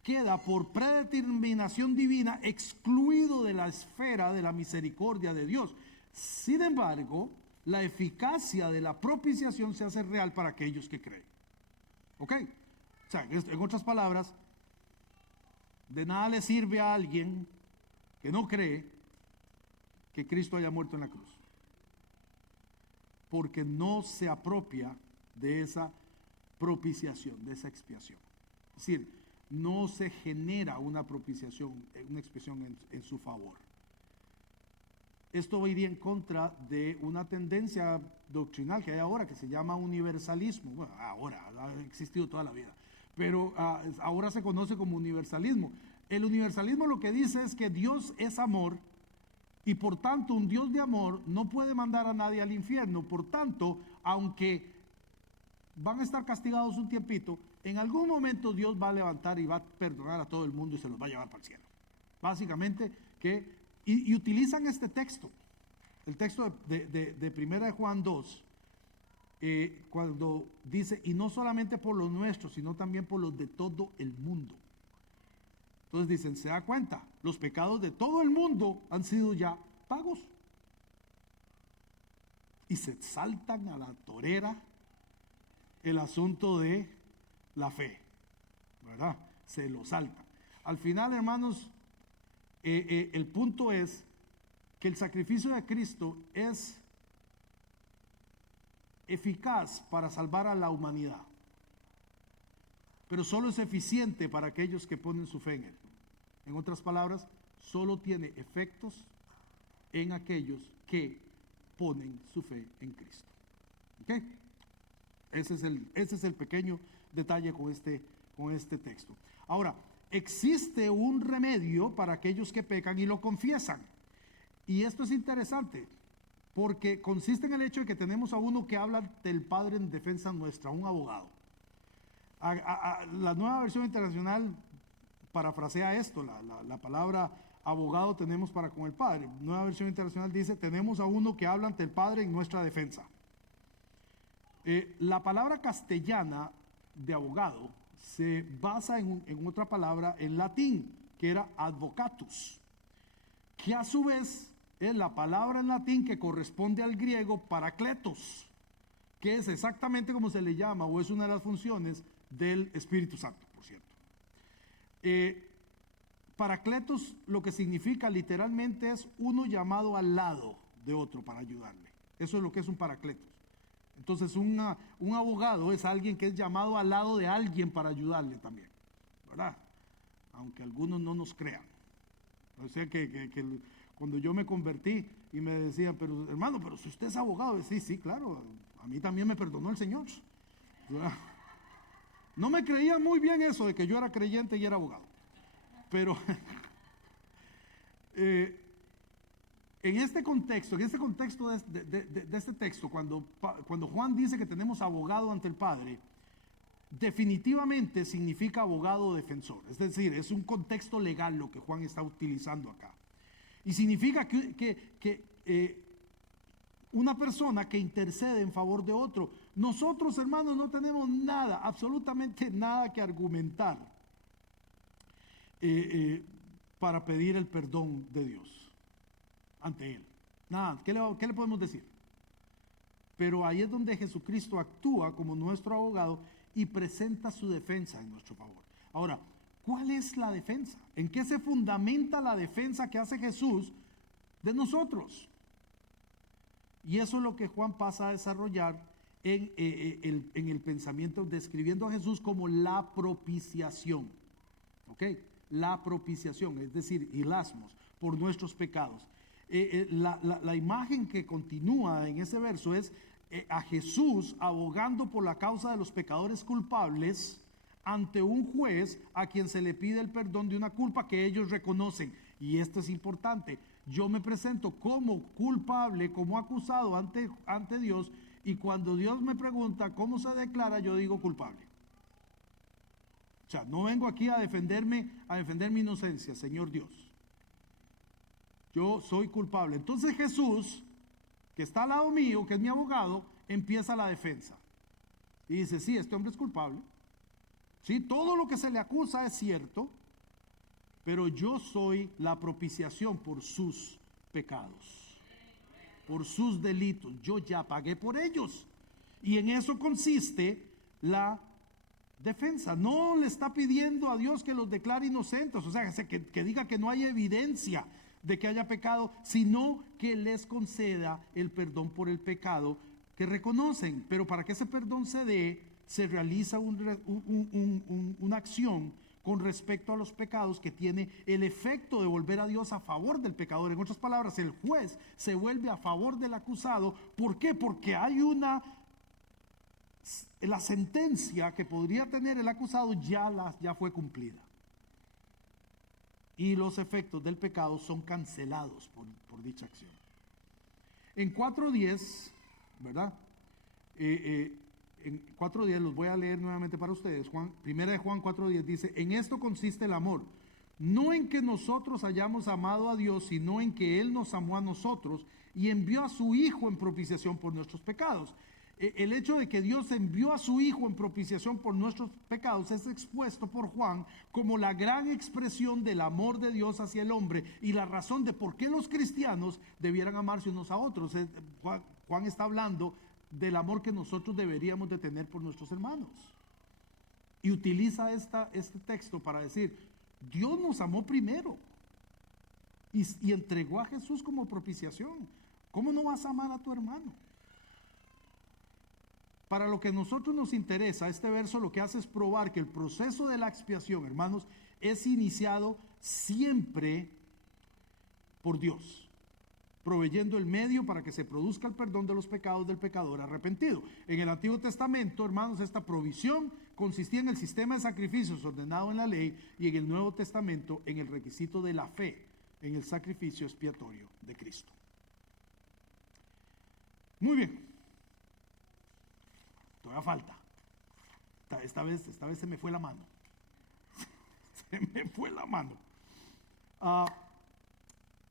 queda por predeterminación divina excluido de la esfera de la misericordia de Dios. Sin embargo, la eficacia de la propiciación se hace real para aquellos que creen. ¿Ok? O sea, en otras palabras, de nada le sirve a alguien que no cree que Cristo haya muerto en la cruz, porque no se apropia de esa propiciación, de esa expiación. Es decir, no se genera una propiciación, una expiación en su favor. Esto iría en contra de una tendencia doctrinal que hay ahora, que se llama universalismo. Bueno, ahora, ha existido toda la vida, pero ahora se conoce como universalismo. El universalismo lo que dice es que Dios es amor, y por tanto un Dios de amor no puede mandar a nadie al infierno. Por tanto, aunque van a estar castigados un tiempito, en algún momento Dios va a levantar y va a perdonar a todo el mundo y se los va a llevar para el cielo. Básicamente, y utilizan este texto, el texto de 1 Juan 2, cuando dice, y no solamente por los nuestros, sino también por los de todo el mundo. Entonces dicen, se da cuenta, los pecados de todo el mundo han sido ya pagos. Y se saltan a la torera el asunto de la fe, ¿verdad? Se lo saltan. Al final, hermanos, el punto es que el sacrificio de Cristo es eficaz para salvar a la humanidad, pero solo es eficiente para aquellos que ponen su fe en Él. En otras palabras, solo tiene efectos en aquellos que ponen su fe en Cristo. ¿Ok? Ese es el pequeño detalle con este texto. Ahora, existe un remedio para aquellos que pecan y lo confiesan. Y esto es interesante, porque consiste en el hecho de que tenemos a uno que habla del Padre en defensa nuestra, un abogado. La Nueva Versión Internacional parafrasea esto, la palabra abogado tenemos para con el Padre. Nueva Versión Internacional dice, tenemos a uno que habla ante el Padre en nuestra defensa. La palabra castellana de abogado se basa en otra palabra en latín, que era advocatus, que a su vez es la palabra en latín que corresponde al griego parakletos, que es exactamente como se le llama, o es una de las funciones del Espíritu Santo, por cierto. Parakletos lo que significa literalmente es uno llamado al lado de otro para ayudarle. Eso es lo que es un parakletos. Entonces un abogado es alguien que es llamado al lado de alguien para ayudarle también, ¿verdad? Aunque algunos no nos crean. O sea que cuando yo me convertí y me decían, pero hermano, pero si usted es abogado, sí, claro, a mí también me perdonó el Señor. No me creía muy bien eso de que yo era creyente y era abogado. Pero en este contexto de este texto, cuando Juan dice que tenemos abogado ante el Padre, definitivamente significa abogado defensor. Es decir, es un contexto legal lo que Juan está utilizando acá. Y significa que una persona que intercede en favor de otro. Nosotros, hermanos, no tenemos nada, absolutamente nada que argumentar para pedir el perdón de Dios ante Él. Nada, ¿qué le podemos decir? Pero ahí es donde Jesucristo actúa como nuestro abogado y presenta su defensa en nuestro favor. Ahora, ¿cuál es la defensa? ¿En qué se fundamenta la defensa que hace Jesús de nosotros? Y eso es lo que Juan pasa a desarrollar en el pensamiento, describiendo a Jesús como la propiciación. ¿Ok? La propiciación, es decir, hilasmos por nuestros pecados. La imagen que continúa en ese verso es a Jesús abogando por la causa de los pecadores culpables ante un juez a quien se le pide el perdón de una culpa que ellos reconocen. Y esto es importante. Yo me presento como culpable, como acusado ante Dios, y cuando Dios me pregunta cómo se declara, yo digo culpable. O sea, no vengo aquí a defender mi inocencia, Señor Dios. Yo soy culpable. Entonces Jesús, que está al lado mío, que es mi abogado, empieza la defensa. Y dice, sí, este hombre es culpable. Sí, todo lo que se le acusa es cierto, pero yo soy la propiciación por sus pecados, por sus delitos. Yo ya pagué por ellos. Y en eso consiste la defensa. No le está pidiendo a Dios que los declare inocentes, o sea, que diga que no hay evidencia de que haya pecado, sino que les conceda el perdón por el pecado que reconocen. Pero para que ese perdón se dé, se realiza una acción con respecto a los pecados que tiene el efecto de volver a Dios a favor del pecador. En otras palabras, el juez se vuelve a favor del acusado. ¿Por qué? Porque hay la sentencia que podría tener el acusado ya fue cumplida. Y los efectos del pecado son cancelados por dicha acción. En 4:10, ¿verdad? En 4:10 los voy a leer nuevamente para ustedes. Primera de Juan 4:10 dice, en esto consiste el amor, no en que nosotros hayamos amado a Dios, sino en que Él nos amó a nosotros y envió a su Hijo en propiciación por nuestros pecados. El hecho de que Dios envió a su Hijo en propiciación por nuestros pecados es expuesto por Juan como la gran expresión del amor de Dios hacia el hombre y la razón de por qué los cristianos debieran amarse unos a otros. Juan está hablando del amor que nosotros deberíamos de tener por nuestros hermanos. Y utiliza este texto para decir, Dios nos amó primero y entregó a Jesús como propiciación. ¿Cómo no vas a amar a tu hermano? Para lo que a nosotros nos interesa, este verso lo que hace es probar que el proceso de la expiación, hermanos, es iniciado siempre por Dios, proveyendo el medio para que se produzca el perdón de los pecados del pecador arrepentido. En el Antiguo Testamento, hermanos, esta provisión consistía en el sistema de sacrificios ordenado en la ley, y en el Nuevo Testamento en el requisito de la fe en el sacrificio expiatorio de Cristo. Muy bien. Todavía falta. Esta vez se me fue la mano. Se me fue la mano.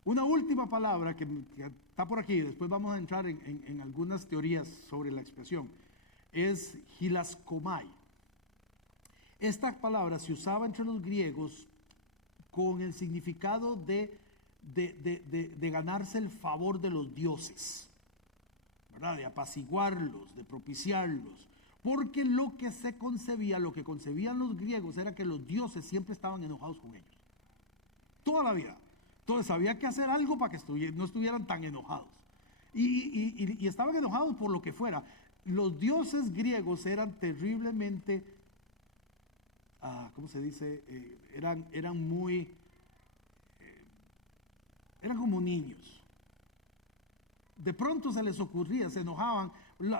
Una última palabra que está por aquí, después vamos a entrar en algunas teorías sobre la expresión, es hilaskomai. Esta palabra se usaba entre los griegos con el significado de ganarse el favor de los dioses, ¿verdad? De apaciguarlos, de propiciarlos, porque lo que concebían los griegos era que los dioses siempre estaban enojados con ellos, toda la vida. Entonces había que hacer algo para que no estuvieran tan enojados, y estaban enojados por lo que fuera. Los dioses griegos eran terriblemente, ¿cómo se dice? Eran como niños. De pronto se les ocurría, se enojaban.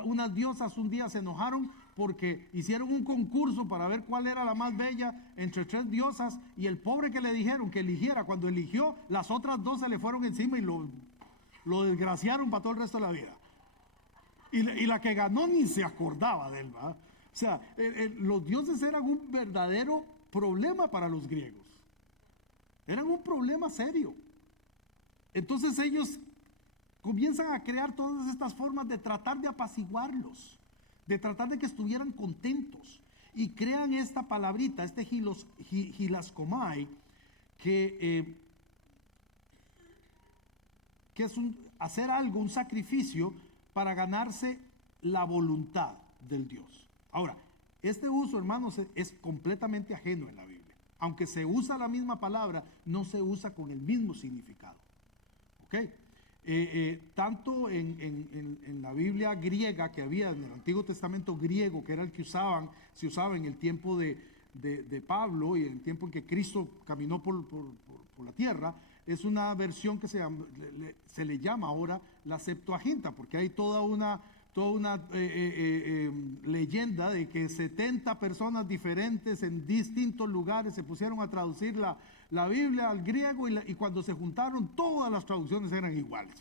Unas diosas un día se enojaron porque hicieron un concurso para ver cuál era la más bella entre 3 diosas, y el pobre que le dijeron que eligiera, cuando eligió, las otras 2 se le fueron encima y lo desgraciaron para todo el resto de la vida. Y la que ganó ni se acordaba de él, ¿verdad? O sea, los dioses eran un verdadero problema para los griegos. Eran un problema serio. Entonces ellos comienzan a crear todas estas formas de tratar de apaciguarlos, de tratar de que estuvieran contentos, y crean esta palabrita, este hilaskomai, que es hacer algo, un sacrificio para ganarse la voluntad del Dios. Ahora, este uso, hermanos, es completamente ajeno en la Biblia. Aunque se usa la misma palabra, no se usa con el mismo significado. ¿Ok? Tanto en la Biblia griega que había, en el Antiguo Testamento griego, que era el que se usaba en el tiempo de Pablo y en el tiempo en que Cristo caminó por la tierra, es una versión que se le llama ahora la Septuaginta, porque hay toda una leyenda de que 70 personas diferentes en distintos lugares se pusieron a traducir la Biblia al griego, y cuando se juntaron todas las traducciones eran iguales.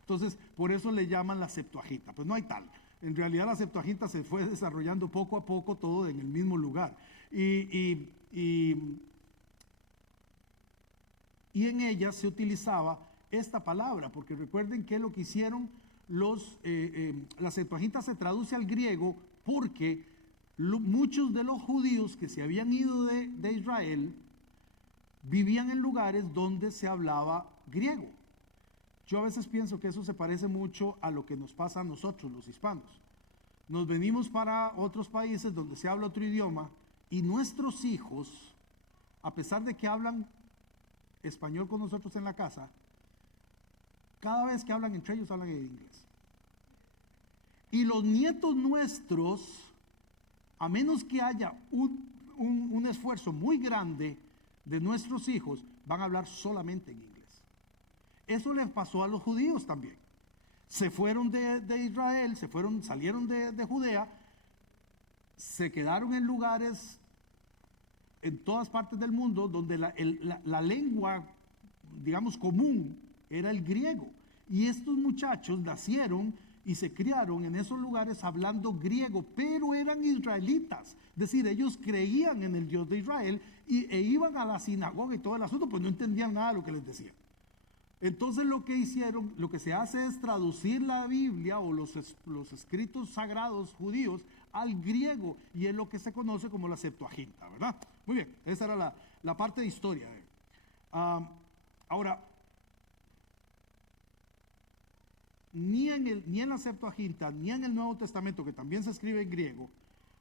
Entonces, por eso le llaman la Septuaginta. Pues no hay tal. En realidad la Septuaginta se fue desarrollando poco a poco todo en el mismo lugar. Y en ella se utilizaba esta palabra, porque recuerden que lo que hicieron la Septuaginta se traduce al griego porque muchos de los judíos que se habían ido de Israel vivían en lugares donde se hablaba griego. Yo a veces pienso que eso se parece mucho a lo que nos pasa a nosotros, los hispanos. Nos venimos para otros países donde se habla otro idioma y nuestros hijos, a pesar de que hablan español con nosotros en la casa, cada vez que hablan entre ellos hablan en inglés. Y los nietos nuestros, a menos que haya un esfuerzo muy grande de nuestros hijos, van a hablar solamente en inglés. Eso les pasó a los judíos también. Se fueron de Israel, salieron de Judea, se quedaron en lugares en todas partes del mundo donde la lengua, digamos, común era el griego. Y estos muchachos nacieron y se criaron en esos lugares hablando griego, pero eran israelitas. Es decir, ellos creían en el Dios de Israel e iban a la sinagoga y todo el asunto, pues no entendían nada de lo que les decían. Entonces lo que hicieron, lo que se hace es traducir la Biblia o los escritos sagrados judíos al griego, y es lo que se conoce como la Septuaginta, ¿verdad? Muy bien, esa era la parte de historia. Ahora, ni en la Septuaginta, ni en el Nuevo Testamento, que también se escribe en griego,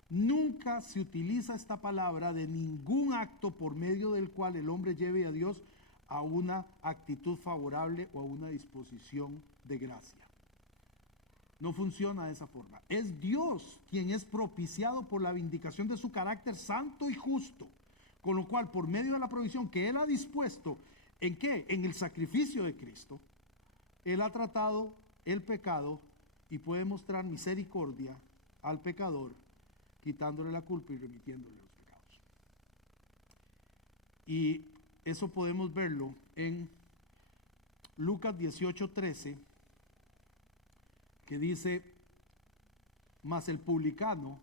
nunca se utiliza esta palabra de ningún acto por medio del cual el hombre lleve a Dios a una actitud favorable o a una disposición de gracia. No funciona de esa forma. Es Dios quien es propiciado por la vindicación de su carácter santo y justo, con lo cual, por medio de la provisión que Él ha dispuesto, ¿en qué? En el sacrificio de Cristo, Él ha tratado el pecado y puede mostrar misericordia al pecador, quitándole la culpa y remitiéndole los pecados. Y eso podemos verlo en Lucas 18:13, que dice: mas el publicano,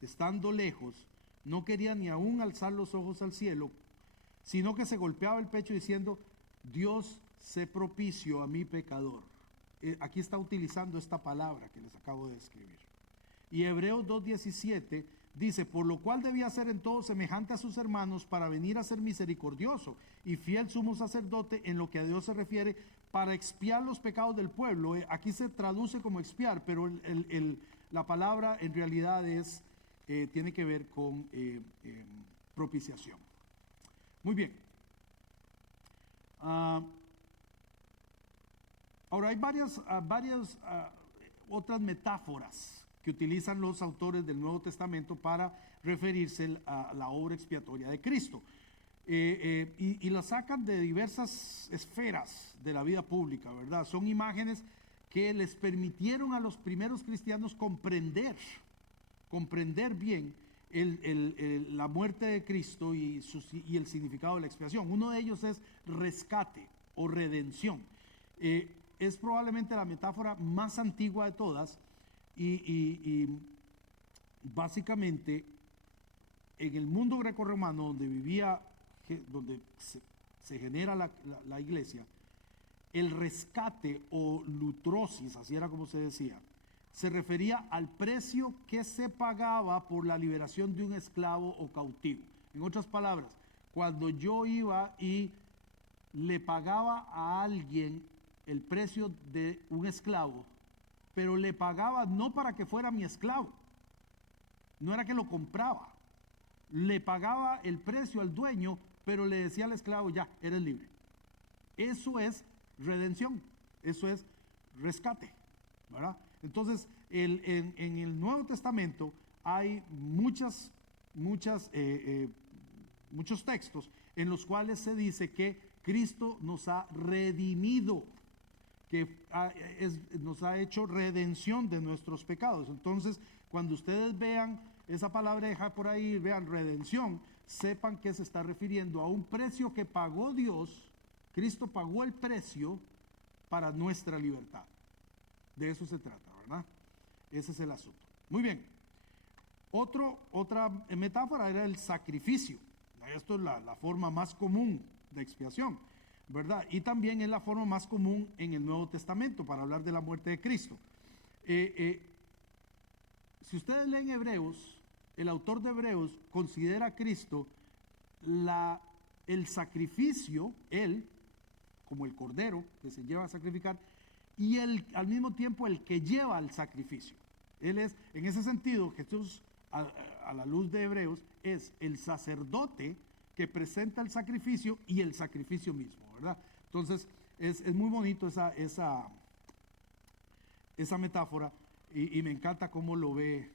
estando lejos, no quería ni aún alzar los ojos al cielo, sino que se golpeaba el pecho diciendo: Dios, sé propicio a mi pecador. Aquí está utilizando esta palabra que les acabo de escribir. Y Hebreos 2:17 dice: por lo cual debía ser en todo semejante a sus hermanos, para venir a ser misericordioso y fiel sumo sacerdote en lo que a Dios se refiere, para expiar los pecados del pueblo. Aquí se traduce como expiar, pero la palabra en realidad tiene que ver con propiciación. Muy bien. Ahora hay varias otras metáforas que utilizan los autores del Nuevo Testamento para referirse a la obra expiatoria de Cristo. Y la sacan de diversas esferas de la vida pública, ¿verdad? Son imágenes que les permitieron a los primeros cristianos comprender bien la muerte de Cristo y el significado de la expiación. Uno de ellos es rescate o redención. Es probablemente la metáfora más antigua de todas, y básicamente en el mundo grecorromano donde se genera la iglesia, el rescate o lutrosis, así era como se decía, se refería al precio que se pagaba por la liberación de un esclavo o cautivo. En otras palabras, cuando yo iba y le pagaba a alguien el precio de un esclavo, pero le pagaba no para que fuera mi esclavo, no era que lo compraba, le pagaba el precio al dueño, pero le decía al esclavo: ya, eres libre. Eso es redención, eso es rescate, ¿verdad? Entonces, en el Nuevo Testamento hay muchos textos en los cuales se dice que Cristo nos ha redimido, que nos ha hecho redención de nuestros pecados. Entonces, cuando ustedes vean esa palabreja por ahí, vean redención, sepan que se está refiriendo a un precio que pagó Dios. Cristo pagó el precio para nuestra libertad. De eso se trata, ¿verdad? Ese es el asunto. Muy bien. Otra metáfora era el sacrificio. Esto es la forma más común de expiación, ¿verdad? Y también es la forma más común en el Nuevo Testamento para hablar de la muerte de Cristo. Si ustedes leen Hebreos, el autor de Hebreos considera a Cristo el sacrificio, él, como el cordero que se lleva a sacrificar, y al mismo tiempo el que lleva al sacrificio. Él es, en ese sentido, Jesús, a la luz de Hebreos, es el sacerdote que presenta el sacrificio y el sacrificio mismo, ¿verdad? Entonces, es muy bonito esa metáfora, y me encanta cómo lo ve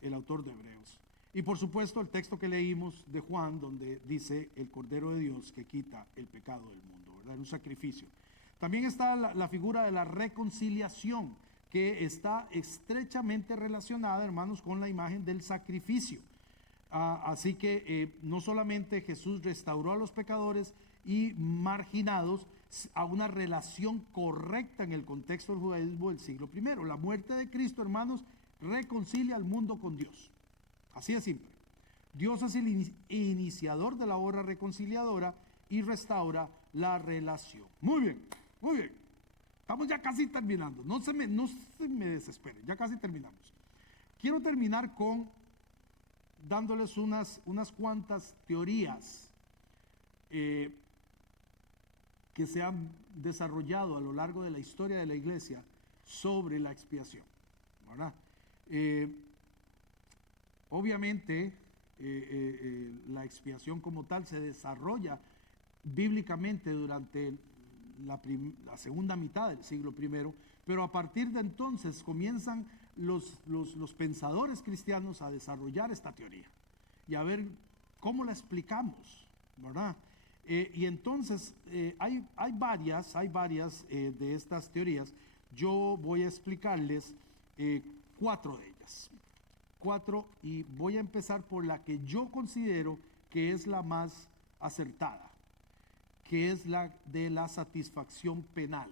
el autor de Hebreos. Y por supuesto el texto que leímos de Juan, donde dice el Cordero de Dios que quita el pecado del mundo, ¿verdad? Un sacrificio. También está la figura de la reconciliación, que está estrechamente relacionada, hermanos, con la imagen del sacrificio. Así que no solamente Jesús restauró a los pecadores y marginados a una relación correcta en el contexto del judaísmo del siglo I. La muerte de Cristo, hermanos, reconcilia al mundo con Dios. Así de simple. Dios es el iniciador de la obra reconciliadora y restaura la relación. Muy bien, muy bien. Estamos ya casi terminando. No se me desesperen, ya casi terminamos. Quiero terminar dándoles unas cuantas teorías que se han desarrollado a lo largo de la historia de la iglesia sobre la expiación, ¿verdad? Obviamente, la expiación como tal se desarrolla bíblicamente durante la segunda mitad del siglo I, pero a partir de entonces comienzan los pensadores cristianos a desarrollar esta teoría y a ver cómo la explicamos, ¿verdad? Y entonces hay varias de estas teorías. Yo voy a explicarles 4 de ellas. 4, y voy a empezar por la que yo considero que es la más acertada, que es la de la satisfacción penal,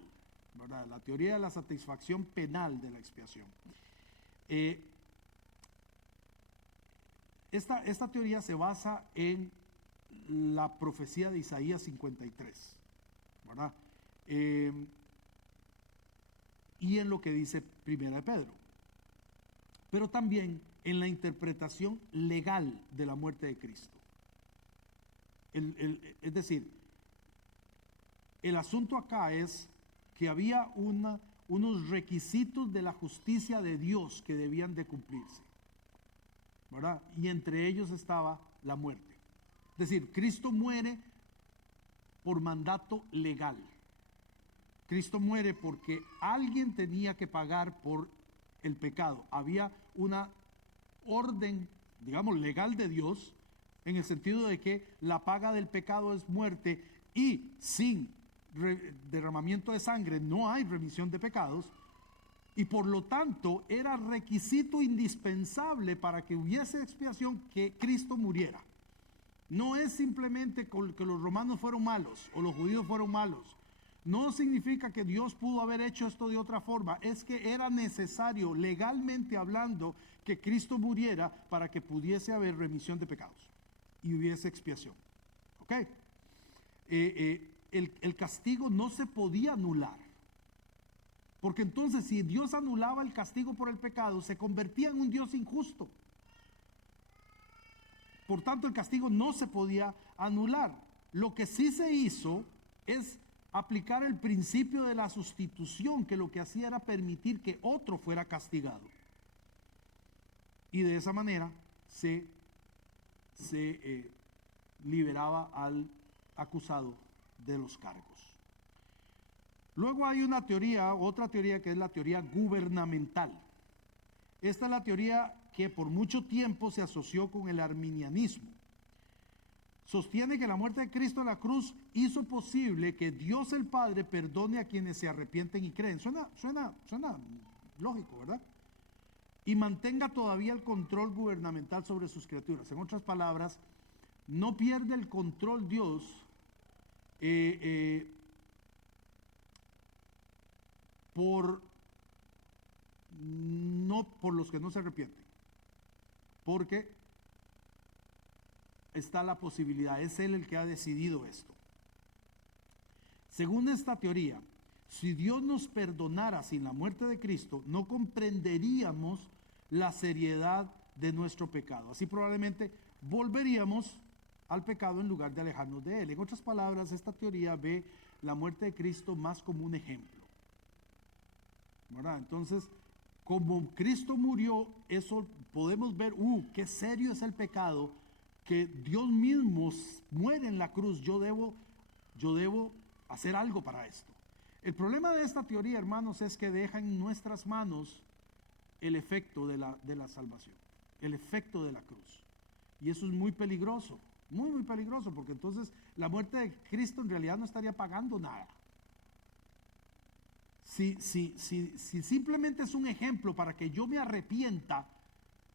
¿verdad? La teoría de la satisfacción penal de la expiación. Esta teoría se basa en la profecía de Isaías 53, ¿verdad? Y en lo que dice Primera de Pedro, pero también en la interpretación legal de la muerte de Cristo. Es decir, el asunto acá es que había unos requisitos de la justicia de Dios que debían de cumplirse, ¿verdad? Y entre ellos estaba la muerte. Es decir, Cristo muere por mandato legal. Cristo muere porque alguien tenía que pagar por el pecado. Había una orden, digamos, legal de Dios, en el sentido de que la paga del pecado es muerte, y sin derramamiento de sangre no hay remisión de pecados, y por lo tanto era requisito indispensable para que hubiese expiación que Cristo muriera. No es simplemente que los romanos fueron malos o los judíos fueron malos. No significa que Dios pudo haber hecho esto de otra forma. Es que era necesario, legalmente hablando, que Cristo muriera para que pudiese haber remisión de pecados y hubiese expiación. ¿Ok? El castigo no se podía anular. Porque entonces, si Dios anulaba el castigo por el pecado, se convertía en un Dios injusto. Por tanto, el castigo no se podía anular. Lo que sí se hizo es aplicar el principio de la sustitución, que lo que hacía era permitir que otro fuera castigado. Y de esa manera se liberaba al acusado de los cargos. Luego hay otra teoría que es la teoría gubernamental. Esta es la teoría que por mucho tiempo se asoció con el arminianismo. Sostiene que la muerte de Cristo en la cruz hizo posible que Dios el Padre perdone a quienes se arrepienten y creen. Suena lógico, ¿verdad? Y mantenga todavía el control gubernamental sobre sus criaturas. En otras palabras, no pierde el control Dios por no por los que no se arrepienten, porque está la posibilidad, es Él el que ha decidido esto. Según esta teoría, si Dios nos perdonara sin la muerte de Cristo, no comprenderíamos la seriedad de nuestro pecado. Así probablemente volveríamos al pecado en lugar de alejarnos de él. En otras palabras, esta teoría ve la muerte de Cristo más como un ejemplo, ¿verdad? Entonces, como Cristo murió, eso podemos ver, qué serio es el pecado, que Dios mismo muere en la cruz. Yo debo hacer algo para esto. El problema de esta teoría, hermanos, es que deja en nuestras manos el efecto de la salvación, el efecto de la cruz. Y eso es muy peligroso, muy, muy peligroso, porque entonces la muerte de Cristo en realidad no estaría pagando nada. Si simplemente es un ejemplo para que yo me arrepienta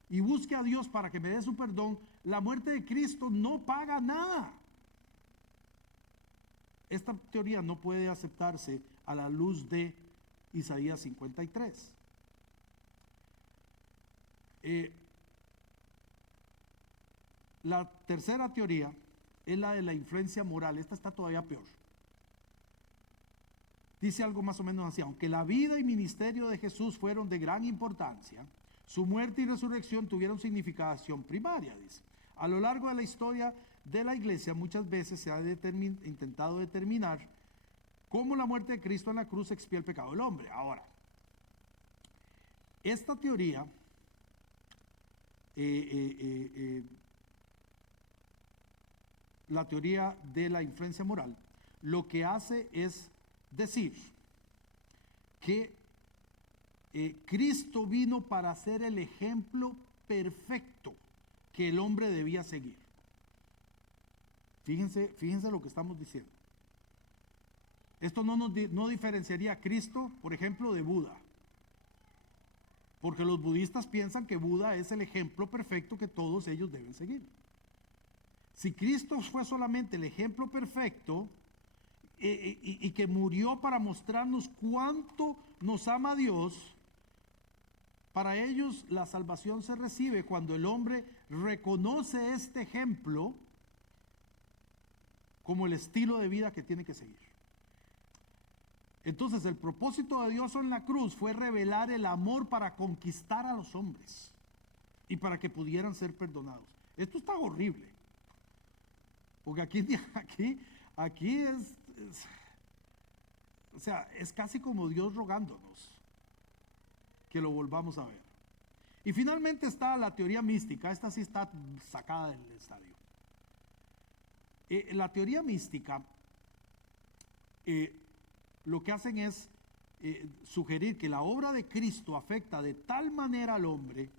y busque a Dios para que me dé su perdón, la muerte de Cristo no paga nada. Esta teoría no puede aceptarse a la luz de Isaías 53. La tercera teoría es la de la influencia moral. Esta está todavía peor. Dice algo más o menos así: aunque la vida y ministerio de Jesús fueron de gran importancia, su muerte y resurrección tuvieron significación primaria, dice. A lo largo de la historia de la iglesia muchas veces se ha intentado determinar cómo la muerte de Cristo en la cruz expía el pecado del hombre. Ahora, esta teoría la teoría de la influencia moral, lo que hace es decir que Cristo vino para ser el ejemplo perfecto que el hombre debía seguir. Fíjense lo que estamos diciendo. Esto no diferenciaría a Cristo, por ejemplo, de Buda, porque los budistas piensan que Buda es el ejemplo perfecto que todos ellos deben seguir. Si Cristo fue solamente el ejemplo perfecto y que murió para mostrarnos cuánto nos ama Dios, para ellos la salvación se recibe cuando el hombre reconoce este ejemplo como el estilo de vida que tiene que seguir. Entonces, el propósito de Dios en la cruz fue revelar el amor para conquistar a los hombres y para que pudieran ser perdonados. Esto está horrible, porque aquí o sea, es casi como Dios rogándonos que lo volvamos a ver. Y finalmente está la teoría mística. Esta sí está sacada del estadio. La teoría mística lo que hacen es sugerir que la obra de Cristo afecta de tal manera al hombre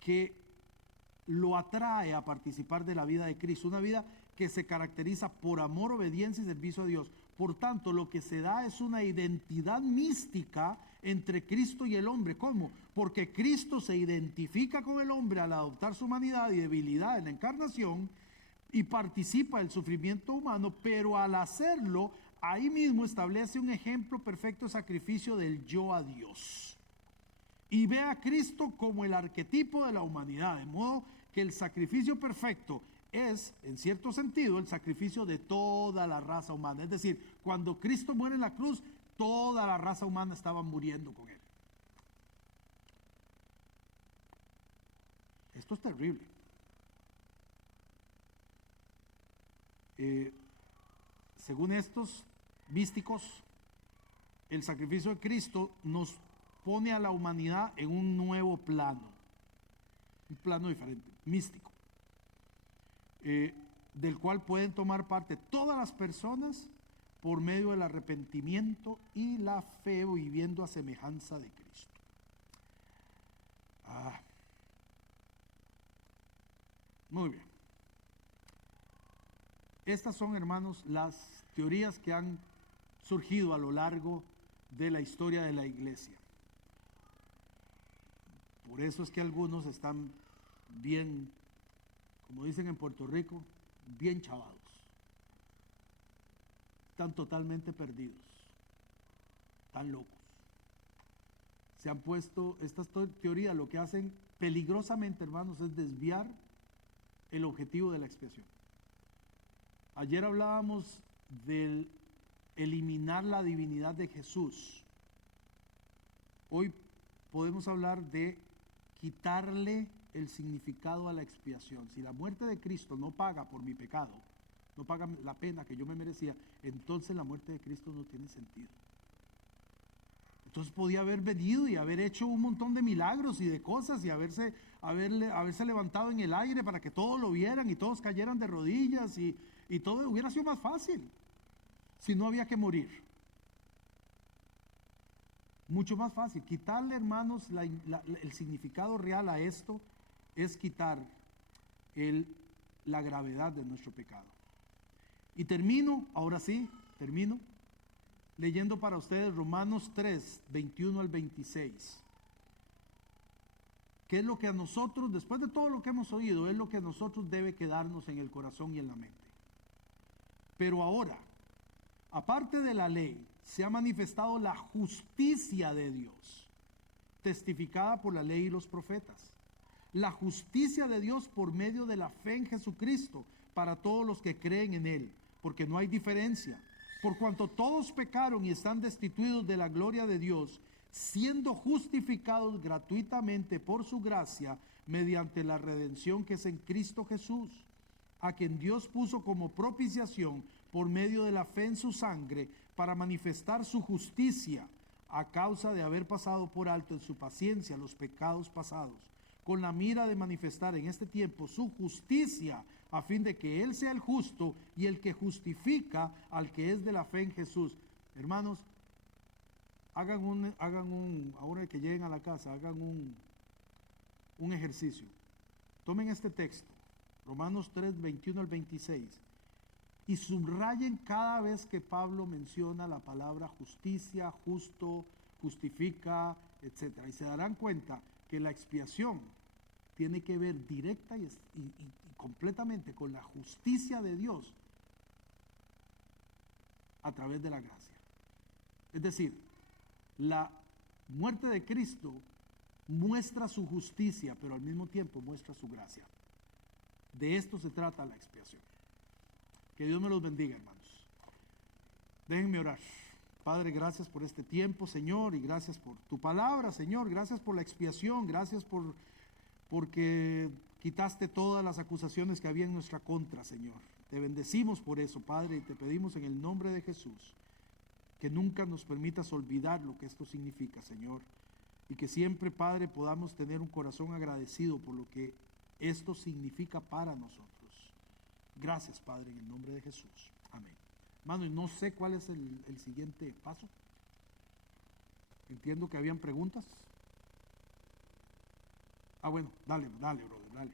que lo atrae a participar de la vida de Cristo, una vida que se caracteriza por amor, obediencia y servicio a Dios. Por tanto, lo que se da es una identidad mística entre Cristo y el hombre. ¿Cómo? Porque Cristo se identifica con el hombre al adoptar su humanidad y debilidad en la encarnación y participa del sufrimiento humano, pero al hacerlo, ahí mismo establece un ejemplo perfecto de sacrificio del yo a Dios. Y ve a Cristo como el arquetipo de la humanidad, de modo que el sacrificio perfecto es, en cierto sentido, el sacrificio de toda la raza humana. Es decir, cuando Cristo muere en la cruz, toda la raza humana estaba muriendo con él. Esto es terrible. Según estos místicos, el sacrificio de Cristo nos pone a la humanidad en un nuevo plano, un plano diferente, místico, del cual pueden tomar parte todas las personas por medio del arrepentimiento y la fe, viviendo a semejanza de Cristo. Muy bien. Estas son, hermanos, las teorías que han surgido a lo largo de la historia de la iglesia. Por eso es que algunos están bien, como dicen en Puerto Rico, bien chavados. Están totalmente perdidos. Están locos. Se han puesto, estas teorías lo que hacen peligrosamente, hermanos, es desviar el objetivo de la expiación. Ayer hablábamos del eliminar la divinidad de Jesús. Hoy podemos hablar de quitarle el significado a la expiación. Si la muerte de Cristo no paga por mi pecado, no paga la pena que yo me merecía, entonces la muerte de Cristo no tiene sentido. Entonces podía haber venido y haber hecho un montón de milagros y de cosas y haberse levantado en el aire para que todos lo vieran y todos cayeran de rodillas y todo hubiera sido más fácil si no había que morir. Mucho más fácil. Quitarle, hermanos, el significado real a esto es quitar la gravedad de nuestro pecado. Y termino, ahora sí, leyendo para ustedes Romanos 3, 21 al 26. Que es lo que a nosotros, después de todo lo que hemos oído, es lo que a nosotros debe quedarnos en el corazón y en la mente. Pero ahora, aparte de la ley, se ha manifestado la justicia de Dios, testificada por la ley y los profetas. La justicia de Dios por medio de la fe en Jesucristo para todos los que creen en Él, porque no hay diferencia. Por cuanto todos pecaron y están destituidos de la gloria de Dios, siendo justificados gratuitamente por su gracia, mediante la redención que es en Cristo Jesús, a quien Dios puso como propiciación por medio de la fe en su sangre, para manifestar su justicia, a causa de haber pasado por alto en su paciencia los pecados pasados, con la mira de manifestar en este tiempo su justicia, a fin de que Él sea el justo y el que justifica al que es de la fe en Jesús. Hermanos, ahora que lleguen a la casa, hagan un ejercicio. Tomen este texto, Romanos 3, 21 al 26, y subrayen cada vez que Pablo menciona la palabra justicia, justo, justifica, etc. Y se darán cuenta que la expiación tiene que ver directa y completamente con la justicia de Dios a través de la gracia. Es decir, la muerte de Cristo muestra su justicia, pero al mismo tiempo muestra su gracia. De esto se trata la expiación. Que Dios me los bendiga, hermanos. Déjenme orar. Padre, gracias por este tiempo, Señor, y gracias por tu palabra, Señor. Gracias por la expiación, gracias porque quitaste todas las acusaciones que había en nuestra contra, Señor. Te bendecimos por eso, Padre, y te pedimos en el nombre de Jesús que nunca nos permitas olvidar lo que esto significa, Señor, y que siempre, Padre, podamos tener un corazón agradecido por lo que esto significa para nosotros. Gracias, Padre, en el nombre de Jesús. Amén. Hermano, y no sé cuál es el siguiente paso. Entiendo que habían preguntas. Bueno, dale, brother, dale.